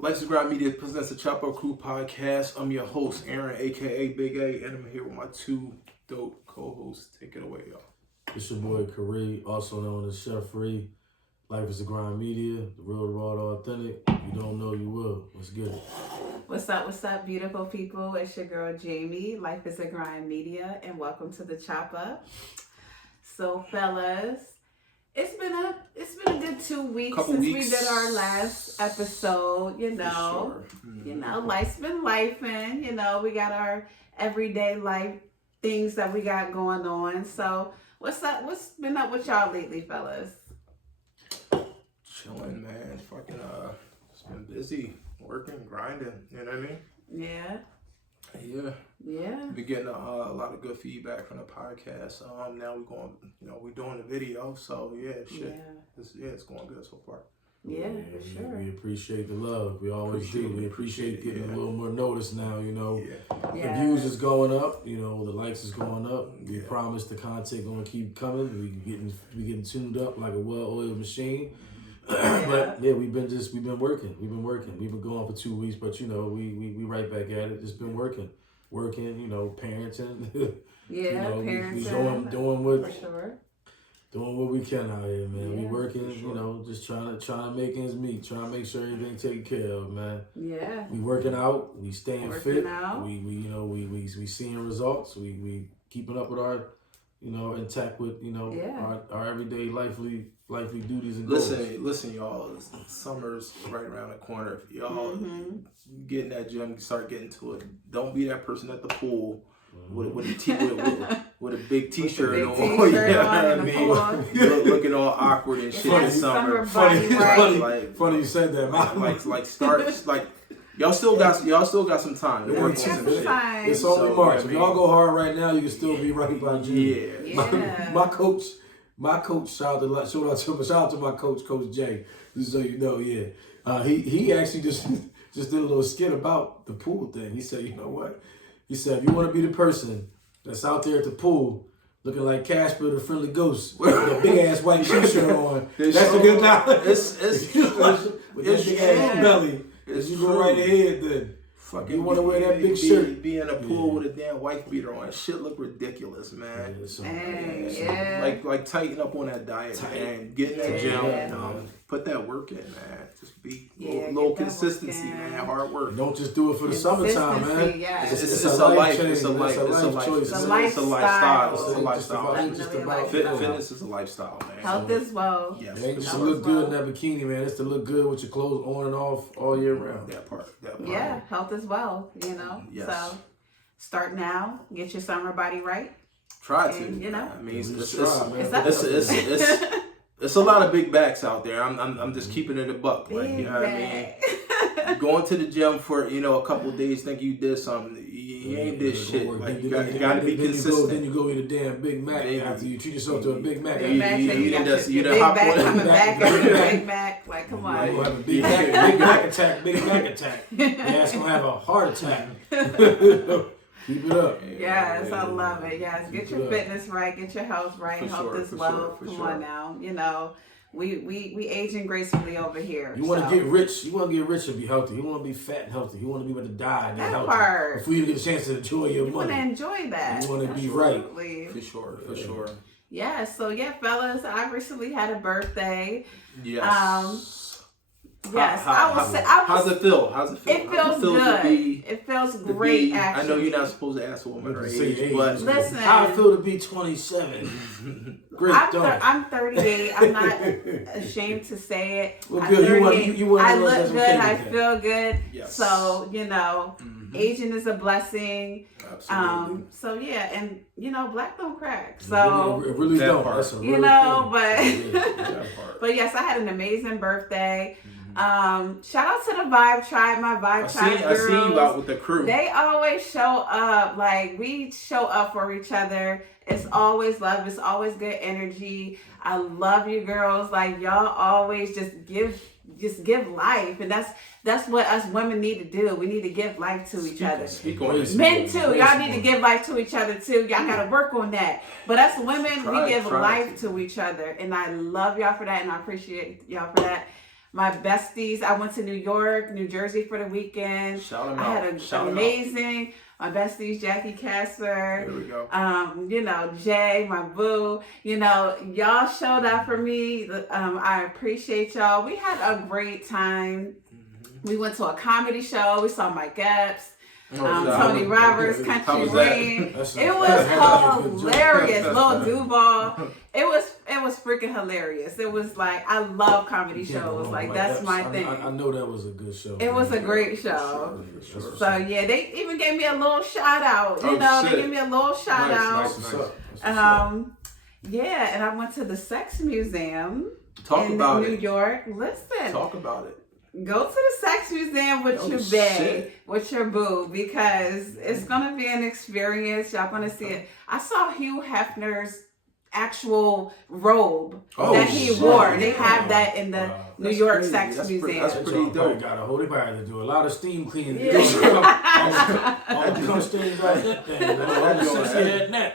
Life's a Grind Media presents the Chop Up Crew podcast. I'm your host, Aaron, aka Big A, and I'm here with my two dope co-hosts. Take it away, y'all. It's your boy Karee, also known as Chef Free. Life is a Grind Media, the real, raw, the authentic. If you don't know, you will. Let's get it. What's up, beautiful people? It's your girl Jamie. Life is a Grind Media, and welcome to the Chop Up. So, fellas, it's been a good 2 weeks since we did our last episode. Life's been lifing. We got our everyday life things that we got going on. So, what's up? What's been up with y'all lately, fellas? Chilling, man. Fucking it's been busy, working, grinding. You know what I mean? Yeah. Been getting a lot of good feedback from the podcast. Now we're doing the video. So it's going good so far. Yeah, for sure. We appreciate the love. We always do. We appreciate getting a little more notice now. The views is going up. The likes is going up. We promise the content gonna keep coming. We getting tuned up like a well-oiled machine. But we've been working. We've been going for 2 weeks, but we right back at it. Just been working, parenting. Parenting. Doing what for sure. Doing what we can out here, man. We working, sure. Just trying to make ends meet, trying to make sure everything taken care of, man. Yeah. We working out, we staying fit. Out. We seeing results. We keeping up with our, intact with, our everyday lively duties and goals. Listen, y'all. Summer's right around the corner. If y'all get in that gym, start getting to it. Don't be that person at the pool with a big t-shirt on. Looking all awkward and shit in summer. Funny you said that, man. Y'all still got some time to work on some shit. It's only March. If y'all go hard right now, you can still be right by June. Yeah. My coach, shout out to my coach, Coach Jay. So he actually just did a little skit about the pool thing. He said, you know what? He said, if you want to be the person that's out there at the pool looking like Casper the Friendly Ghost with a big ass white t-shirt on, that's a good knowledge. With that big ass belly. As you go right ahead, then. Fucking you want to wear that big shirt? Be in a pool with a damn wife beater on. Shit look ridiculous, man. Like tighten up on that diet, man. Get in that gym. Put that work in, man. Just be low consistency, man. Hard work. Don't just do it for the summertime, man. Yeah. It's a life change. It's a lifestyle. Fitness is a lifestyle, man. Health as well. Yes. It ain't just to look good in that bikini, man. It's to look good with your clothes on and off all year round. That part. Yeah, health as well, Yes. So start now, get your summer body right. Try to. And, I mean, it's a lot of big backs out there. I'm just keeping it a buck. Like, you know what I mean? Going to the gym for, a couple of days, think you did something. You ain't did shit. Like, you got to be consistent. Then you go eat a damn Big Mac after you treat yourself to a Big Mac. You done hop on coming back after Big Mac. Like, come on. You have a Big Mac attack. Your ass gonna have a heart attack. Keep it up. Yes, I love it. Yes, get your fitness right, get your health right, health is wealth. Come on now, we aging gracefully over here. You want to get rich. You want to get rich and be healthy. You want to be fat and healthy. You want to be able to die and get healthy. Part. Before you get a chance to enjoy your money. You want to enjoy that. You want to be right. For sure. Yeah. So fellas, I recently had a birthday. Yes. Yes, How's it feel? It feels good. It feels great, actually. I know you're not supposed to ask a woman her age, but listen. How it feel to be 27? Great. I'm 38. I'm not ashamed to say it. Well, I'm good. 38. You I look good. I feel good. Yes. So aging is a blessing. Absolutely. And black don't crack. So it really don't. Part. That's a real thing. But yes, I had an amazing birthday. Shout out to the Vibe Tribe, my Vibe Tribe girls. I see you out with the crew. They always show up. Like, we show up for each other. It's always love. It's always good energy. I love you girls. Like, y'all always just give life. And that's what us women need to do. We need to give life to each other. Men too. Y'all need to give life to each other too. Y'all gotta work on that. But us women, we give life to each other. And I love y'all for that, and I appreciate y'all for that. my besties. I went to New York, New Jersey for the weekend. Shout them I out. had an amazing. My besties, Jackie Casper. There we go. You know, Jay, my boo. You know, y'all showed up for me. I appreciate y'all. We had a great time. We went to a comedy show. We saw Mike Epps. Tony Roberts, Country Rain. It was hilarious. Lil Duval. It was freaking hilarious. It was like, I love comedy shows. Like, that's my thing. I know that was a good show. It was a great show. For sure. So yeah, they even gave me a little shout out. You know, they gave me a little shout out. Yeah, and I went to the Sex Museum in New York. Listen. Talk about it. Go to the Sex Museum with your bae, with your boo, because it's gonna be an experience. Y'all gonna see it. I saw Hugh Hefner's actual robe that he wore. They have that in the New York Sex Museum. That's pretty dope. Got a whole to do a lot of steam cleaning. All the cum stains right there.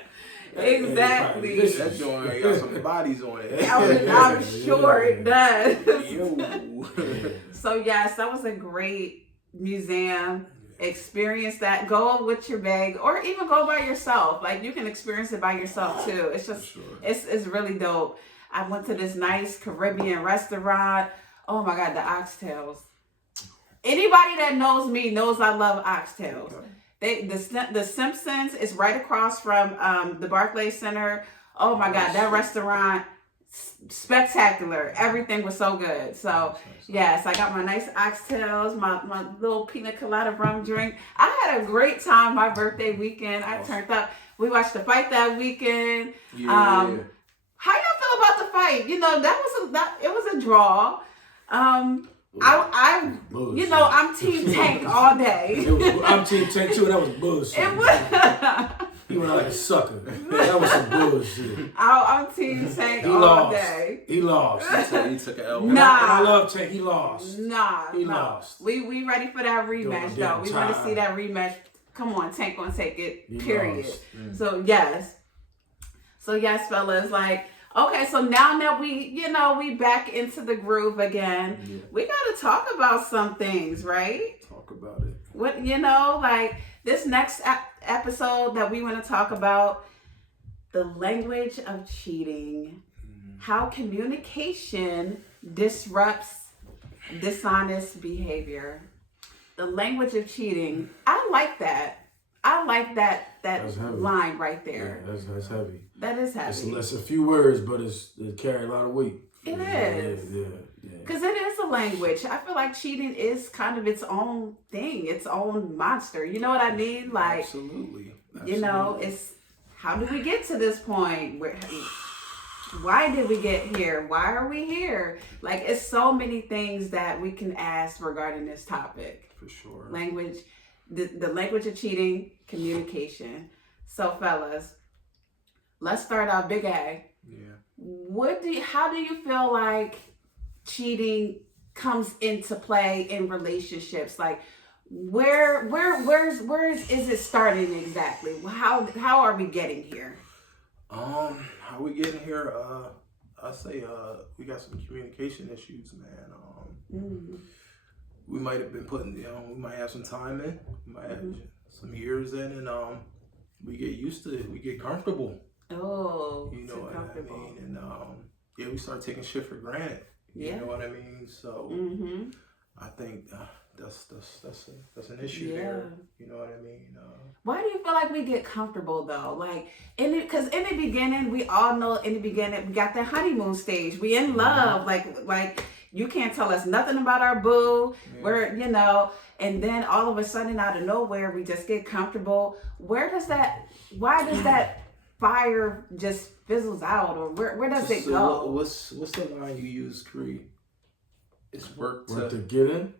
Exactly. That joint got some bodies on it. I'm sure it does. Yo. So yes, that was a great museum. Experience that. Go with your bag, or even go by yourself. Like, you can experience it by yourself too. It's just, it's really dope. I went to this nice Caribbean restaurant. Oh my God, the oxtails. Anybody that knows me knows I love oxtails. The Simpsons is right across from the Barclays Center. Oh my God, that restaurant, spectacular. Everything was so good. So yes, I got my nice oxtails, my little pina colada rum drink. I had a great time my birthday weekend. I turned up. We watched the fight that weekend. How y'all feel about the fight? You know, it was a draw. You know, I'm Team Tank all day. I'm Team Tank too. That was bullshit. It was. He went like a sucker. That was some bullshit. I'm Team Tank all day. He lost. He took an L. Nah. I love Tank. He lost. He lost. We ready for that rematch though. We want to see that rematch. Come on, Tank gonna take it. Period. So yes, fellas. Like, okay, so now that we back into the groove again, we gotta talk about some things, right? Talk about it. What, like this next episode that we want to talk about, the language of cheating, how communication disrupts dishonest behavior. The language of cheating. I like that. I like that line right there. Yeah, that's heavy. That is heavy. It's a few words, but it carry a lot of weight. It is. Yeah. Because it is a language. I feel like cheating is kind of its own thing, its own monster. You know what I mean? Like, Absolutely. You know, it's, how did we get to this point? Why did we get here? Why are we here? Like, it's so many things that we can ask regarding this topic. For sure. Language, the language of cheating, communication. So, fellas, let's start out Big A. Yeah. How do you feel like cheating comes into play in relationships? Like, where is it starting exactly? How are we getting here? How we getting here? I say we got some communication issues, man. We might have been we might have some time in, we might have some years in, and we get used to it. We get comfortable. Oh, you know what I mean? And we start taking shit for granted. You know what I mean? So I think that's an issue there. You know what I mean? Why do you feel like we get comfortable though? Like, because in the beginning, we all know in the beginning we got that honeymoon stage. We in love, like you can't tell us nothing about our boo. We're and then all of a sudden out of nowhere we just get comfortable. Why does that fire just fizzles out, or where does it go? What's the line you use, Creed? It's work to get in,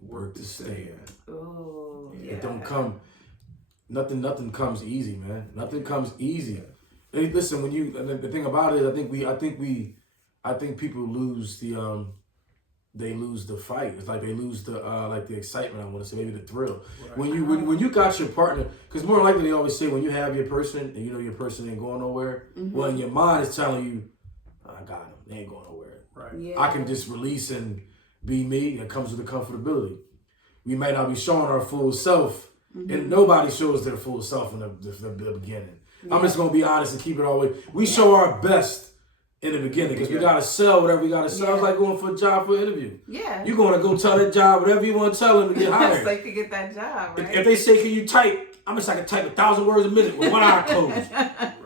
work to stay in. Oh, yeah. It don't come. Nothing comes easy, man. Nothing comes easy. Hey, listen, the thing about it is, I think people lose they lose the fight. It's like they lose the excitement. I want to say, maybe the thrill. Right. When you got your partner, because more likely they always say when you have your person and you know your person ain't going nowhere. Well, in your mind is telling you, I got him. They ain't going nowhere. Right. Yeah. I can just release and be me. That comes with the comfortability. We might not be showing our full self, and nobody shows their full self in the beginning. Yeah. I'm just gonna be honest and keep it all the way. We show our best in the beginning because we gotta sell whatever we gotta sell. It's like going for a job for an interview. Yeah. You're gonna go tell that job whatever you want to tell them to get hired. So you can get that job, right? If they say, "Can you type?" I'm just like, I can type 1,000 words a minute with one eye closed.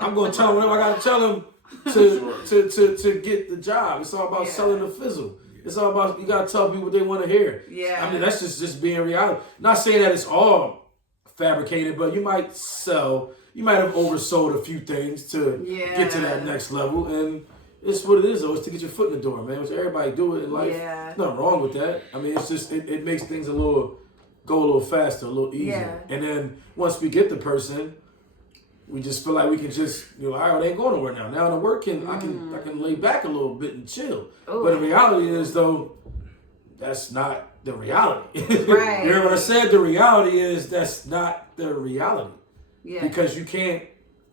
I'm gonna tell them whatever I gotta tell them to get the job. It's all about selling the fizzle. It's all about, you gotta tell people what they want to hear. Yeah. I mean, that's just being reality. Not saying that it's all fabricated, but you might have oversold a few things to get to that next level, and it's what it is though. It's to get your foot in the door, man. Which everybody do it in life. Yeah. There's nothing wrong with that. I mean, it's just it makes things go a little faster, a little easier. Yeah. And then once we get the person, we just feel like we can just, all right, it ain't going nowhere now. Now the work I can lay back a little bit and chill. Ooh. But the reality is though, that's not the reality. Right. You hear what I said? The reality is that's not the reality. Yeah. Because you can't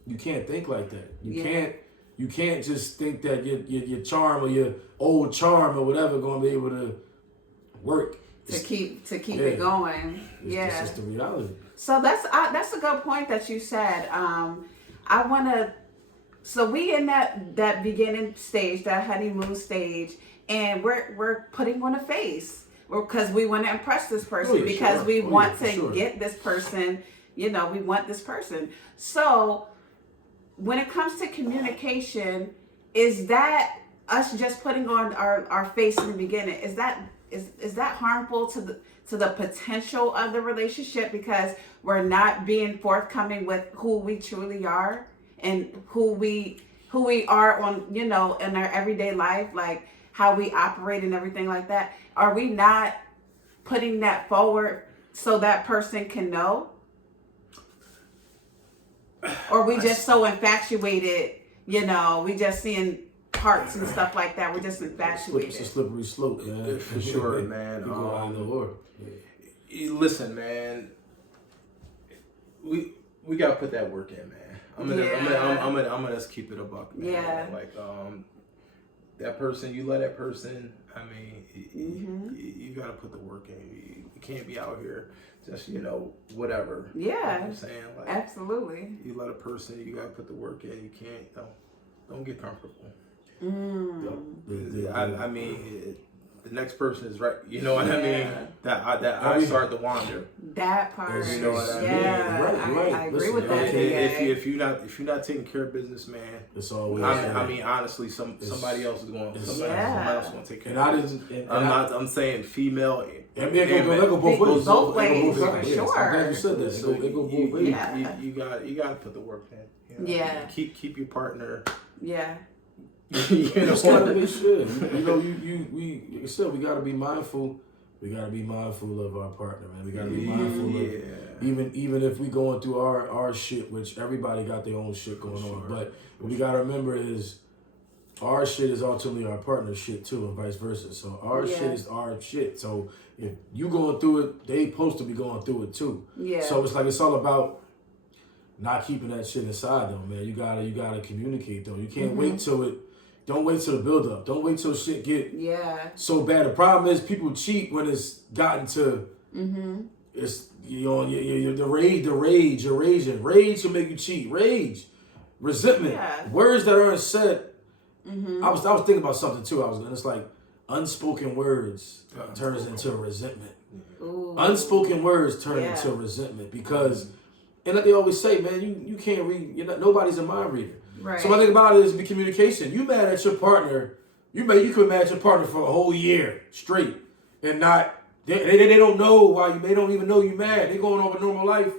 think like that. You can't just think that your charm or your old charm or whatever going to be able to work. To keep it going. It's just the reality. So that's a good point that you said. So we in that beginning stage, that honeymoon stage, and we're putting on a face because we want to impress this person, because we want to get this person. We want this person. So when it comes to communication, is that us just putting on our face in the beginning? Is that harmful to the potential of the relationship because we're not being forthcoming with who we truly are and who we are on, in our everyday life, like how we operate and everything like that? Are we not putting that forward so that person can know? Or we just so infatuated, we just seeing parts and stuff like that. We're just infatuated. It's a slippery slope, man. For sure, man. Listen, man. We gotta put that work in, man. I'm gonna just keep it a buck, man. Yeah. Like that person, you let that person. I mean, you gotta put the work in. You can't be out here just whatever. Yeah. You know what I'm saying? Like, absolutely. You let a person. You gotta put the work in. You can't. Don't get comfortable. I mean, the next person is right. You know what I mean? That I start to wander. That part. You know what I mean? Right. I agree with that. If you're not taking care of business, man, it's always. I mean, honestly, somebody else is going. Somebody else going to take care of it. I'm saying female. And it go both ways. For sure. I'm glad you said that. So it go both ways. You got to put the work in. Yeah. Keep your partner. Yeah. It's gotta be shit. We like I said, we gotta be mindful. We gotta be mindful of our partner, man. We gotta be mindful of even if we going through our shit, which everybody got their own shit going on. But what we gotta remember is our shit is ultimately our partner's shit too, and vice versa. So our shit is our shit. So if you going through it, they supposed to be going through it too. Yeah. So it's all about not keeping that shit inside though, man. You gotta communicate though. You can't wait till it. Don't wait till the build up. Don't wait till shit get so bad. The problem is people cheat when it's gotten to it's the rage will make you cheat. Rage, resentment, words that aren't said. I was thinking about something too. It's like unspoken words turns into resentment. Ooh. Unspoken words turn into resentment because, and like they always say, man, you can't read. Nobody's a mind reader. Right. So my thing about it is the communication. You mad at your partner. You could mad at your partner for a whole year straight, and not they don't know why you. They don't even know you mad. They going over normal life,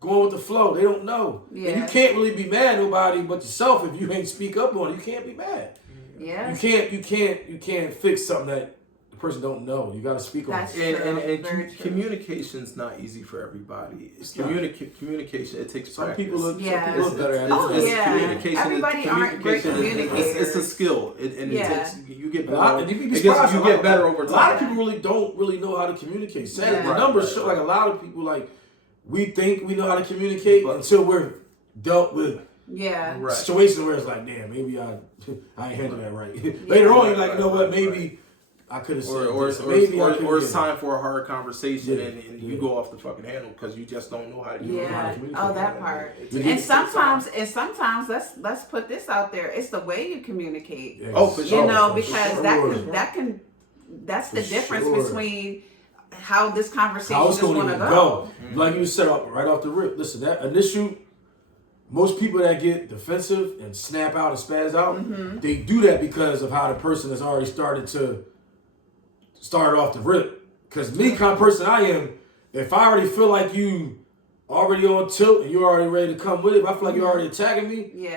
going with the flow. They don't know. Yeah. And you can't really be mad at nobody but yourself if you ain't speak up on it. You can't be mad. Yeah. You can't fix something that the person don't know. You got to speak on it. And communication's not easy for everybody. Communication, it takes some practice. people look better at it. Communication. Everybody aren't great communicators. It's a skill, and you get better. And you get better over time. A lot of people don't know how to communicate. The numbers show like a lot of people we think we know how to communicate until we're dealt with situations where it's like, damn, maybe I ain't handled that right. Later on, you're like, you know what, maybe I could have said or it's time for a hard conversation, and you go off the fucking handle because you just don't know how to communicate. Oh, that part. And sometimes let's put this out there. It's the way you communicate. Yeah. Oh, for sure. You know, because that's the difference between how this conversation is going to go. Like you said right off the rip. Listen, that initial. Most people that get defensive and snap out and spaz out, they do that because of how the person has already started off the rip. Because me, kind of person I am, if I already feel like you already on tilt and you're already ready to come with it, if I feel like you're already attacking me,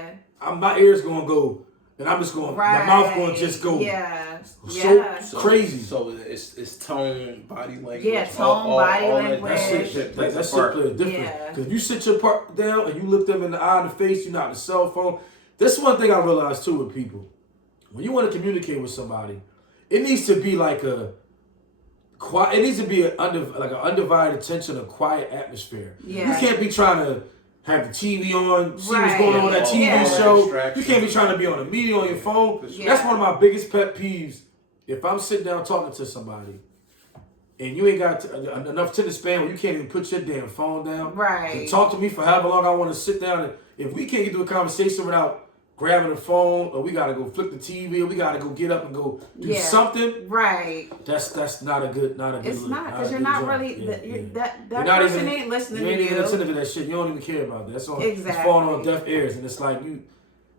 my ears gonna go, and I'm just going, my mouth gonna just go crazy. So it's tone, body language. Yeah, tone, body language. That shit play a difference. Because if you sit your part down and you look them in the eye and the face, you're not on the cell phone. This is one thing I realized too with people. When you want to communicate with somebody, it needs to be like it needs to be an undivided attention, a quiet atmosphere. Yeah. You can't be trying to have the TV on, see what's going on that TV show. You can't be trying to be on a meeting on your phone. That's one of my biggest pet peeves. If I'm sitting down talking to somebody and you ain't got enough attention span where you can't even put your damn phone down and talk to me for however long I want to sit down. And if we can't get to a conversation without grabbing the phone, or we got to go flip the TV, or we got to go get up and go do something. Right. That's not a good. It's not, because you're not really that person ain't listening to you. You ain't even attentive to that shit. You don't even care about that. That's all. Exactly. It's falling on deaf ears, and it's like you,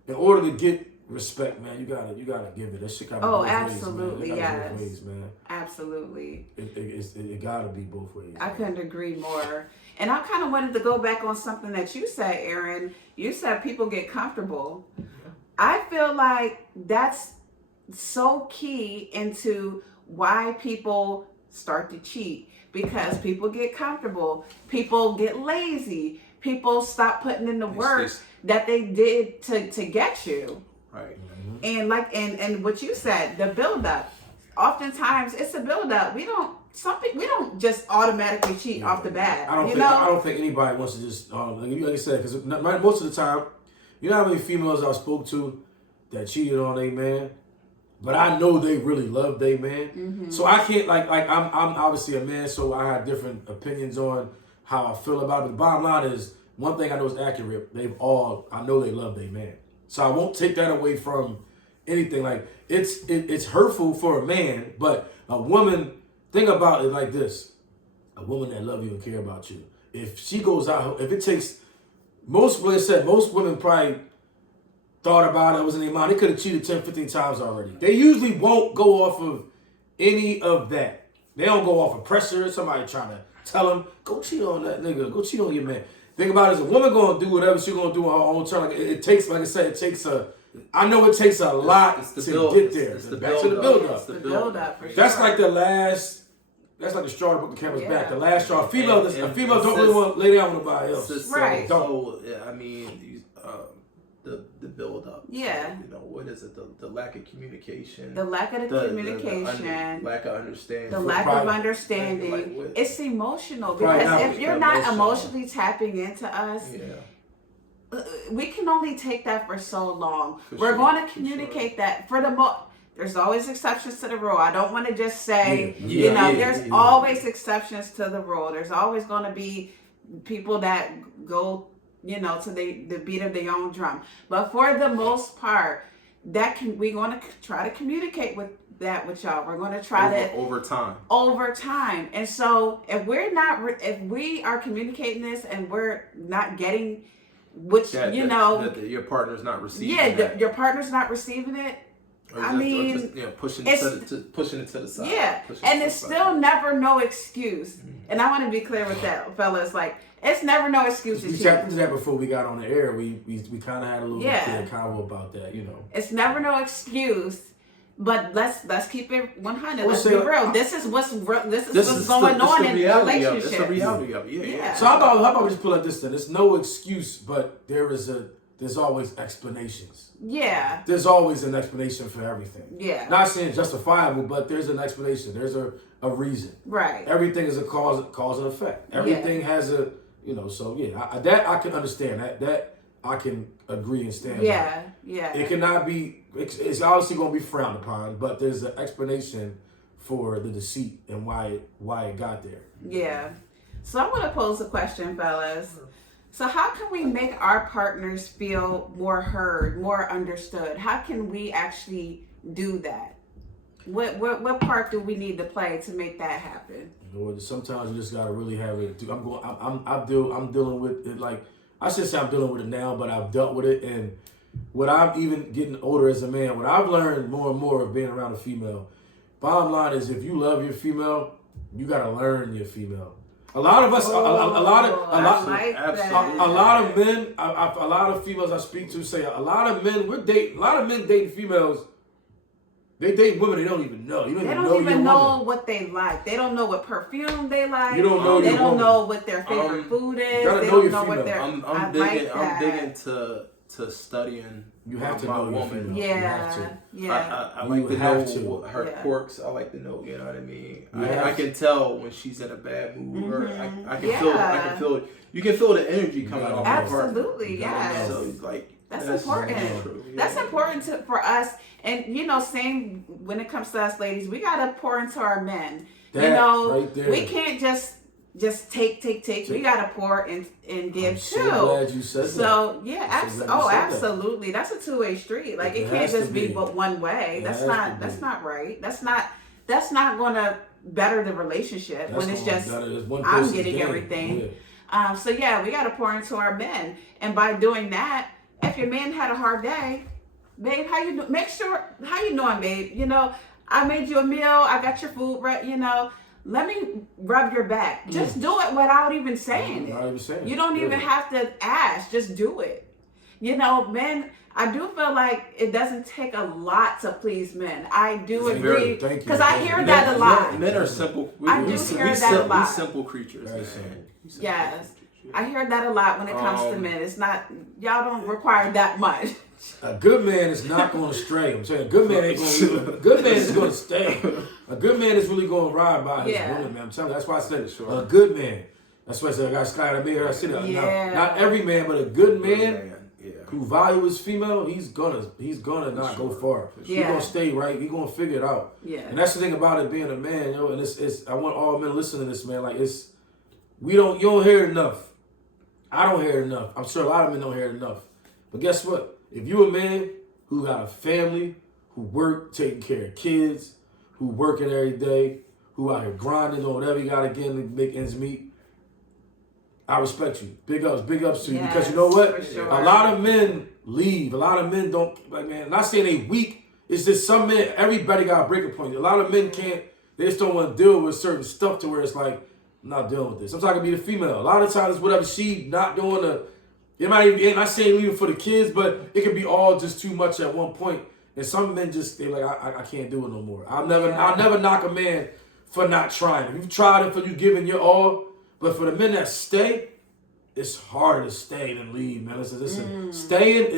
in order to get respect, man, you gotta give it. That shit gotta be both absolutely, ways, man. yes. Both ways, man. Absolutely. It gotta be both ways. I couldn't agree more. And I kind of wanted to go back on something that you said, Aaron. You said people get comfortable. I feel like that's so key into why people start to cheat, because people get comfortable, people get lazy, people stop putting in the work that they did to get you. Right. And and what you said, the build up. Oftentimes it's a build up. We don't just automatically cheat off the bat. I don't think anybody wants to just like I said, because most of the time, you know how many females I spoke to that cheated on their man, but I know they really love their man. So I can't like I'm obviously a man, so I have different opinions on how I feel about it. The bottom line is, one thing I know is accurate. I know they love their man, so I won't take that away from anything. Like it's hurtful for a man, but a woman, think about it like this: a woman that love you and care about you. If she goes out, if it takes most women probably thought about it, was in their mind, they could have cheated 10, 15 times already. They usually won't go off of any of that. They don't go off of pressure, somebody trying to tell them, go cheat on that nigga, go cheat on your man. Think about it, as a woman going to do whatever she's going to do on her own turn. Like it takes, like I said, I know it takes a lot to get there. It's the build up. That's like the last, that's like the straw that put the camera's back. The last straw. A female don't really want to lay down with nobody else. Right. So, I mean, the build up. Yeah. You know, what is it? The lack of communication. The lack of communication. Lack of understanding. The lack of understanding. It's emotional, because if you're not emotionally tapping into us, we can only take that for so long. We're going to communicate that for the most. There's always exceptions to the rule. I don't want to just say, there's always exceptions to the rule. There's always going to be people that go, to the beat of their own drum. But for the most part, we're going to try to communicate with y'all. We're going to try to over time. And so if we are communicating this and we're not getting, your partner's not receiving. Your partner's not receiving it. Pushing it to the side. Yeah, and it's still never no excuse. And I want to be clear with that, fellas. Like, it's never no excuse to cheat. We talked into that before we got on the air. We kind of had a little bit of convo about that, It's never no excuse. But let's keep it 100. Let's be real. This is what's going on in relationships. It's the reality of it. Yeah. So how about we just put it like this then? It's no excuse, but there's always explanations. Yeah. There's always an explanation for everything. Yeah. Not saying justifiable, but there's an explanation. There's a reason. Right. Everything is a cause and effect. Everything has a, so that I can understand. That I can agree and stand by. Yeah. It cannot be, it's obviously going to be frowned upon, but there's an explanation for the deceit and why it got there. Yeah. So I want to pose a question, fellas. So how can we make our partners feel more heard, more understood? How can we actually do that? What part do we need to play to make that happen? Sometimes you just gotta really have it. I'm dealing with it. Like I should say, I'm dealing with it now, but I've dealt with it. And what I'm even getting older as a man, what I've learned more and more of being around a female. Bottom line is, if you love your female, you gotta learn your female. A lot of us, a lot of men, a lot of females I speak to say, a lot of men dating females. They date women they don't even know. They don't even know what they like. They don't know what perfume they like. You don't know. They don't know what their favorite food is. They don't know what their. I'm big into studying. You have to know your woman. Yeah. I like to know her quirks. I like to know. You know what I mean. I can tell when she's in a bad mood, or I can feel it. You can feel the energy coming off. Absolutely, yes. So it's like. That's important. That's important for us. And, same when it comes to us ladies, we got to pour into our men. Right there. We can't just take. We got to pour and give too. So glad you said that. So, yeah, absolutely. That's a two-way street. Like, it can't just be but one way. That's not right. That's not going to better the relationship when it's just I'm getting everything. Yeah. So, yeah, we got to pour into our men. And by doing that, if your man had a hard day, babe, how you do? Make sure how you doing, babe. I made you a meal. I got your food right. Let me rub your back. Just do it without even saying it. You don't even have to ask. Just do it. Men, I do feel like it doesn't take a lot to please men. I do agree because I hear that a lot. Men are simple. I do hear that a lot. We simple creatures. Man. Yes. I hear that a lot when it comes to men. It's not, y'all don't require that much. A good man is not going to stray. I'm saying a good man ain't going to. A good man is going to stay. A good man is really going to ride by his woman, man. I'm telling you, that's why I said a good man. That's why I said I got Sky to be here. I said not every man, but a good man who values his female, he's gonna not go far. He's gonna stay right. He's gonna figure it out. Yeah. And that's the thing about it being a man, and it's I want all men listening to this, man. Like you don't hear it enough. I don't hear it enough. I'm sure a lot of men don't hear it enough. But guess what? If you a man who got a family, who work, taking care of kids, who working every day, who out here grinding on whatever you got to get to make ends meet, I respect you. Big ups to you. Because you know what? Sure. A lot of men leave. A lot of men don't, man, I'm not saying they weak. It's just some men, everybody got a breaking point. A lot of men can't, they just don't want to deal with certain stuff to where it's like, I'm not dealing with this. I'm talking to be the female. A lot of times, whatever she not doing, it might even, not saying leaving for the kids, but it could be all just too much at one point. And some men they're like, I can't do it no more. I'll never knock a man for not trying. If you've tried it, for you giving your all, but for the men that stay, it's harder to stay than leave, man. Listen, staying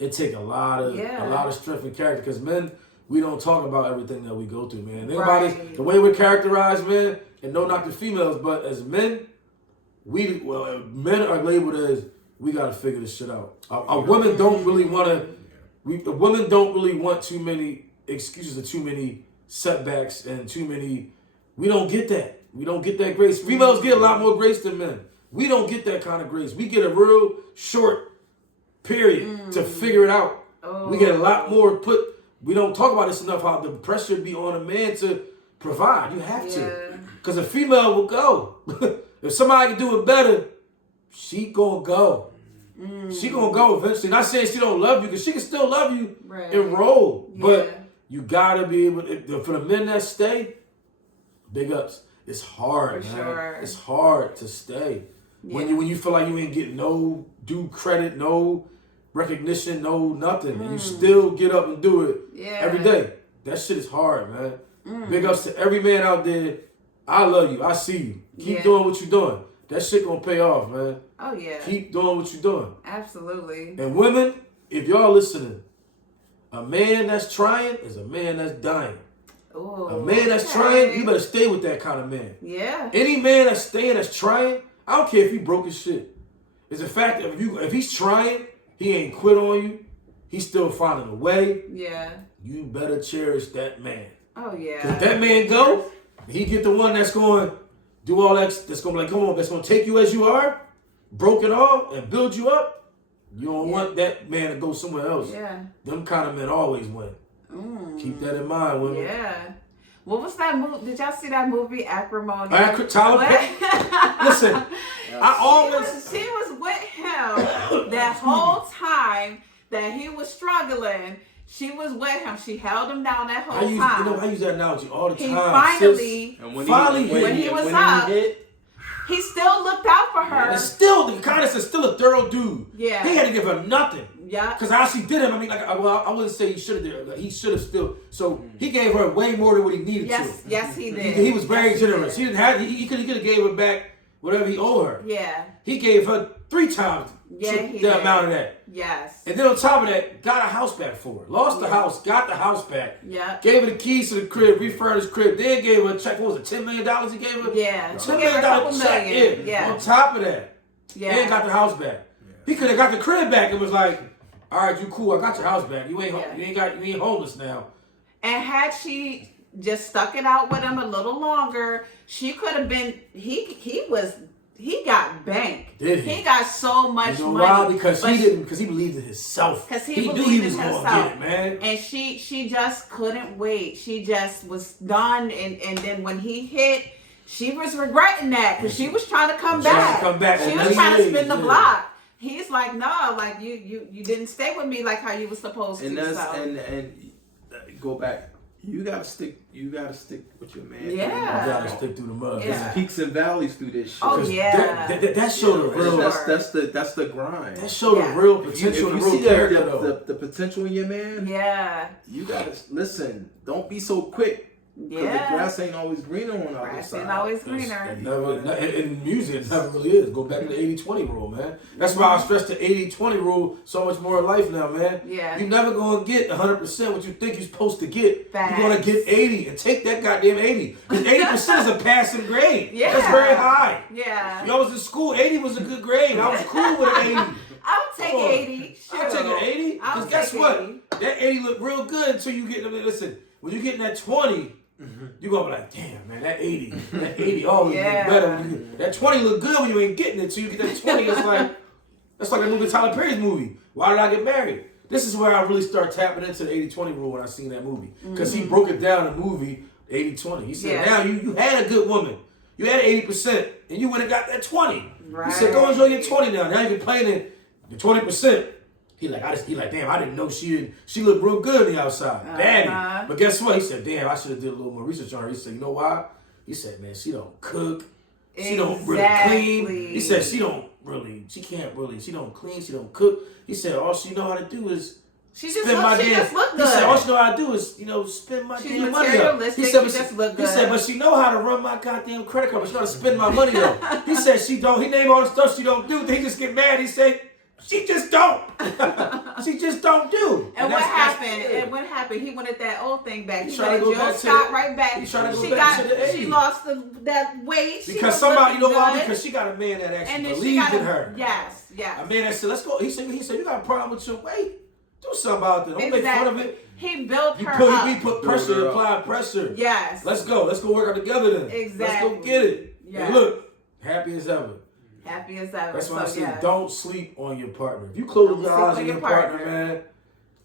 it take a lot of strength and character, because men, we don't talk about everything that we go through, man. The way we're characterized, man, and no knock to females, but as men, men are labeled as, we got to figure this shit out. A women don't really want to, women don't really want too many excuses or too many setbacks and too many, we don't get that. We don't get that grace. Females get a lot more grace than men. We don't get that kind of grace. We get a real short period to figure it out. Oh. We get a lot more we don't talk about this enough, how the pressure be on a man to provide. You have to. Because a female will go. If somebody can do it better, she gonna go. She gonna go eventually. Not saying she don't love you, because she can still love you and roll. But you gotta be able to, for the men that stay, big ups. It's hard, man. Sure. It's hard to stay. Yeah. When you feel like you ain't getting no due credit, no recognition, no nothing. And you still get up and do it every day. That shit is hard, man. Big ups to every man out there. I love you. I see you. Keep doing what you're doing. That shit gonna pay off, man. Oh, yeah. Keep doing what you're doing. Absolutely. And women, if y'all listening, a man that's trying is a man that's dying. Ooh, a man that's trying, you better stay with that kind of man. Yeah. Any man that's staying, that's trying, I don't care if he broke his shit. It's a fact that if he's trying, he ain't quit on you. He's still finding a way. Yeah. You better cherish that man. Oh yeah. Because if that man go, he get the one that's going to do all that. That's going to be like, come on, that's going to take you as you are, broken off, and build you up. You don't want that man to go somewhere else. Yeah. Them kind of men always win. Keep that in mind, women. Yeah. What was that movie? Did y'all see that movie, Acrimony? Tyler Perry. Listen, I always... She was with him that whole time that he was struggling. She was with him. She held him down that whole time. I use that analogy all the time. He finally, when he was up, he still looked out for her. And still, the kindness is still a thorough dude. Yeah. He had to give her nothing. Yeah. Because I actually did him. I mean, I wouldn't say he should have. He should have still. So he gave her way more than what he needed to. Yes, he did. He was very generous. He didn't have. He could have gave her back whatever he owed her. Yeah. He gave her 3 times the amount of that. Yes. And then on top of that, got a house back for her. Lost the house, got the house back. Yeah. Gave her the keys to the crib, refurnished crib. Then gave her a check. What was it? $10 million he gave her. Yeah. $10 million check. Yeah. On top of that. Yeah. Then got the house back. Yeah. He could have got the crib back and was like, all right, you cool. I got your house back. You ain't homeless now. And had she just stuck it out with him a little longer, she could have been. He got banked. Did he? He got so much money. Why? Because he believed in himself. Because he knew he was going to get it, man. And she just couldn't wait. She just was done. And then when he hit, she was regretting that because she was trying to come back. She was trying to spin the block. He's like, no, like you didn't stay with me like how you were supposed to. And go back. You gotta stick with your man. Yeah. You gotta stick through the mud. There's peaks and valleys through this shit. Oh yeah. That showed the real. That's the grind. That showed the real potential. If you see the potential in your man. Yeah. You gotta listen. Don't be so quick. Because the grass ain't always greener on the other side. Ain't always greener. In music, it never really is. Go back to the 80-20 rule, man. That's why I stress the 80-20 rule so much more in life now, man. Yeah. You're never going to get 100% what you think you're supposed to get. Facts. You're going to get 80 and take that goddamn 80. Because 80% is a passing grade. Yeah. That's very high. Yeah. Y'all was in school, 80 was a good grade. I was cool with an 80. I'll take 80. I'll take an 80. Because guess what? That 80 look real good until you get, listen, when you get in that 20, you're going to be like, damn, man, that 80 always look better. When you get, that 20 look good when you ain't getting it. So you get that 20, that's like that movie, Tyler Perry's movie, Why Did I Get Married? This is where I really start tapping into the 80-20 rule when I seen that movie. Because he broke it down in the movie, 80-20. He said, now you had a good woman. You had 80%, and you went and got that 20. Right. He said, go enjoy your 20 now. Now you're complaining the 20%. He like, damn, I didn't know she looked real good on the outside. Baddie. But guess what? He said, damn, I should have did a little more research on her. He said, you know why? He said, man, she don't cook. She don't really clean. He said, she don't clean, she don't cook. He said, all she know how to do is spend my damn. He said, all she know how to do is, spend my damn money up. He said, but she know how to run my goddamn credit card, but she know how to spend my money up. He said she don't. He named all the stuff she don't do. He just get mad. He said, she just don't. She just don't do. And what happened? He wanted that old thing back. He wanted Jill Scott right back. He tried to go back to the 80s. She lost that weight. Because somebody, you know why? Because she got a man that actually believed in her. Yes. A man that said, let's go. He said, you got a problem with your weight? Do something about it. Don't make fun of it. He built her up. He put pressure, applied pressure. Yes. Let's go work out together then. Exactly. Let's go get it. Yeah. And look, happy as ever. Happy as ever. That's why I say don't sleep on your partner. If you close your eyes on your partner, man,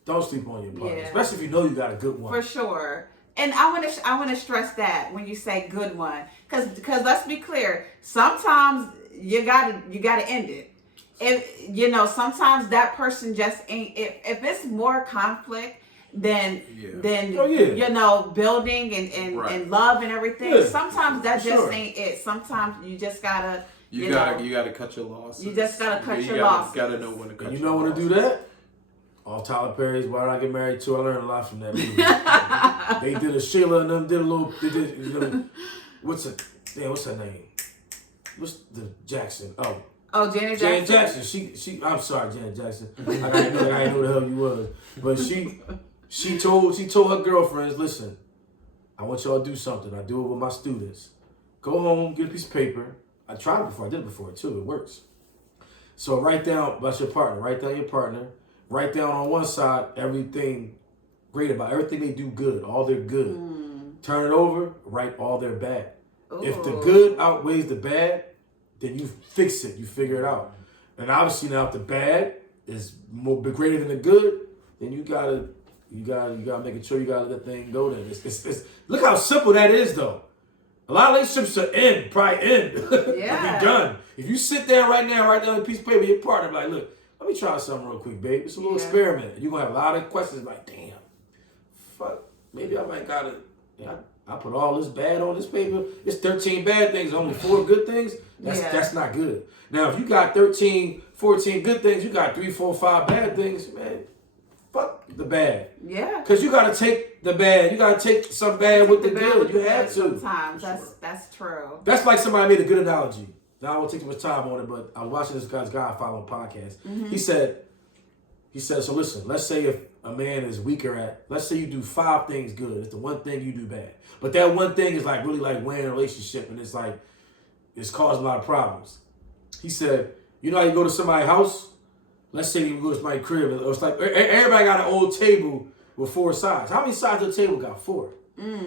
don't sleep on your partner. Especially if you know you got a good one. For sure. And I want to stress that when you say good one, because let's be clear. Sometimes you gotta end it. If sometimes that person just ain't. If it's more conflict than building and love and everything. Yeah. Sometimes that just ain't it. Sometimes you just gotta. You gotta cut your losses. You just gotta cut your losses. You gotta know when to cut. You know when to do that? All Tyler Perry's Why Did I Get Married Too? I learned a lot from that movie. They did Sheila and them did a little. What's her name? What's the Jackson? Oh, Janet Jackson. Janet Jackson. She. I'm sorry, Janet Jackson. I didn't know the hell you was. But she told her girlfriends, listen, I want y'all to do something. I do it with my students. Go home, get a piece of paper. I tried it before. I did it before too. It works. So write down about your partner. Write down your partner. Write down on one side everything great about everything they do good. All their good. turn it over, write all their bad. Ooh. If the good outweighs the bad, then you fix it. You figure it out. And obviously now if the bad is more greater than the good, then you gotta make sure you gotta let that thing go. Then it's look how simple that is though. A lot of relationships are probably end. Yeah. Be done. If you sit there right now, write down a piece of paper with your partner, like, look, let me try something real quick, babe. It's a little experiment. You're gonna have a lot of questions like, damn, fuck, maybe I might gotta. I put all this bad on this paper. It's 13 bad things, only 4 good things. That's not good. Now, if you got 13, 14 good things, you got 3, 4, 5 bad things, man, fuck the bad. Yeah. Because you got to take the bad. You got to take some bad with the good. You have to. Sometimes. That's true. That's like somebody made a good analogy. Now, I won't take too much time on it, but I was watching this guy's following podcast. Mm-hmm. He said, so listen, let's say if a man is weaker at, let's say you do 5 things good. It's the one thing you do bad. But that one thing is like really like weighing a relationship, and it's like, it's causing a lot of problems. He said, you know how you go to somebody's house? Let's say you go to somebody's crib, and it's like, everybody got an old table with 4 sides. How many sides of the table got 4?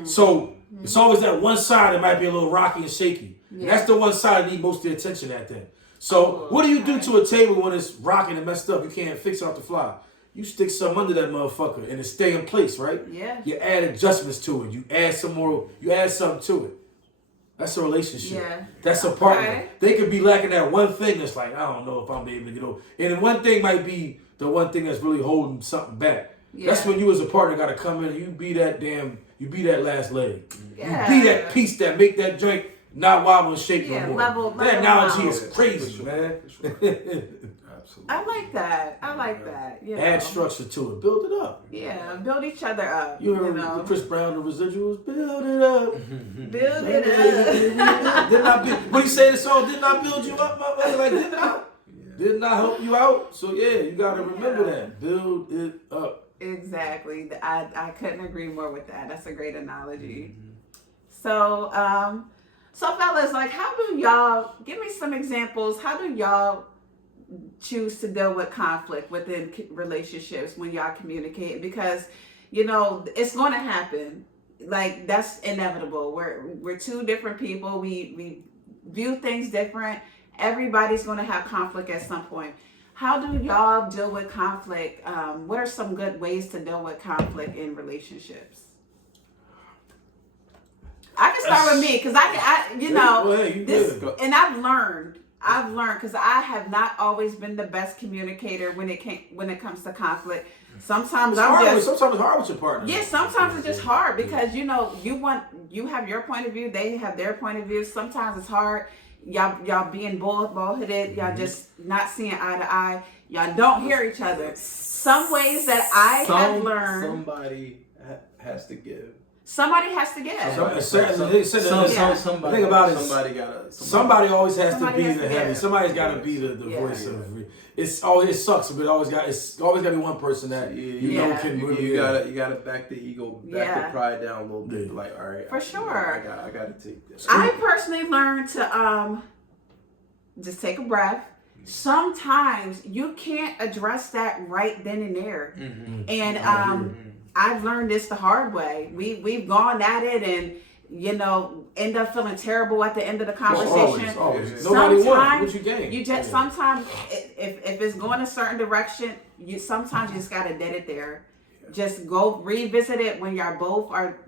So it's always that one side that might be a little rocky and shaky. Yeah. And that's the one side that needs most of the attention at then. So what do you do to a table when it's rocking and messed up? You can't fix it off the fly. You stick something under that motherfucker and it stay in place, right? Yeah. You add adjustments to it. You add some more. You add something to it. That's a relationship. Yeah. That's a partner. Okay. They could be lacking that one thing that's like, I don't know if I'm able to get over. And the one thing might be the one thing that's really holding something back. Yeah. That's when you as a partner got to come in and you be that last leg. Yeah. You be that piece that make that joint not wobble and shake no more. That analogy is crazy, man. Absolutely. I like that. You know. Add structure to it. Build it up. Yeah, build each other up. You heard Chris Brown, the residuals. Build it up. Build it up. When he say the song, didn't I build you up, my man? Like, didn't I help you out? So yeah, you got to remember that. Build it up. Exactly. I couldn't agree more with that. That's a great analogy. Mm-hmm. So fellas, like, how do y'all, give me some examples, how do y'all choose to deal with conflict within relationships when y'all communicate? Because, you know, it's going to happen. Like, that's inevitable. We're 2 different people. We view things different. Everybody's going to have conflict at some point. How do y'all deal with conflict? What are some good ways to deal with conflict in relationships? I can start with me because and I've learned because I have not always been the best communicator when it comes to conflict. Sometimes sometimes it's hard with your partner. Yeah, sometimes it's just hard because you have your point of view, they have their point of view. Sometimes it's hard. Y'all being bullheaded, y'all just not seeing eye to eye. Y'all don't hear each other. Some ways that I have learned, somebody has to give. Somebody has to give. Think about it. Somebody always has to be the heavy. Somebody's got to be the voice of. It sucks, but it's always got to be one person that know can really. You gotta back the ego, back the pride down a little bit. Like, all right, for sure. I gotta take this. I personally learned to just take a breath. Sometimes you can't address that right then and there, and I've learned this the hard way. We've gone at it and end up feeling terrible at the end of the conversation. Always. Nobody won. What you gain? You just sometimes if it's going a certain direction, sometimes you just gotta dead it there. Just go revisit it when y'all both are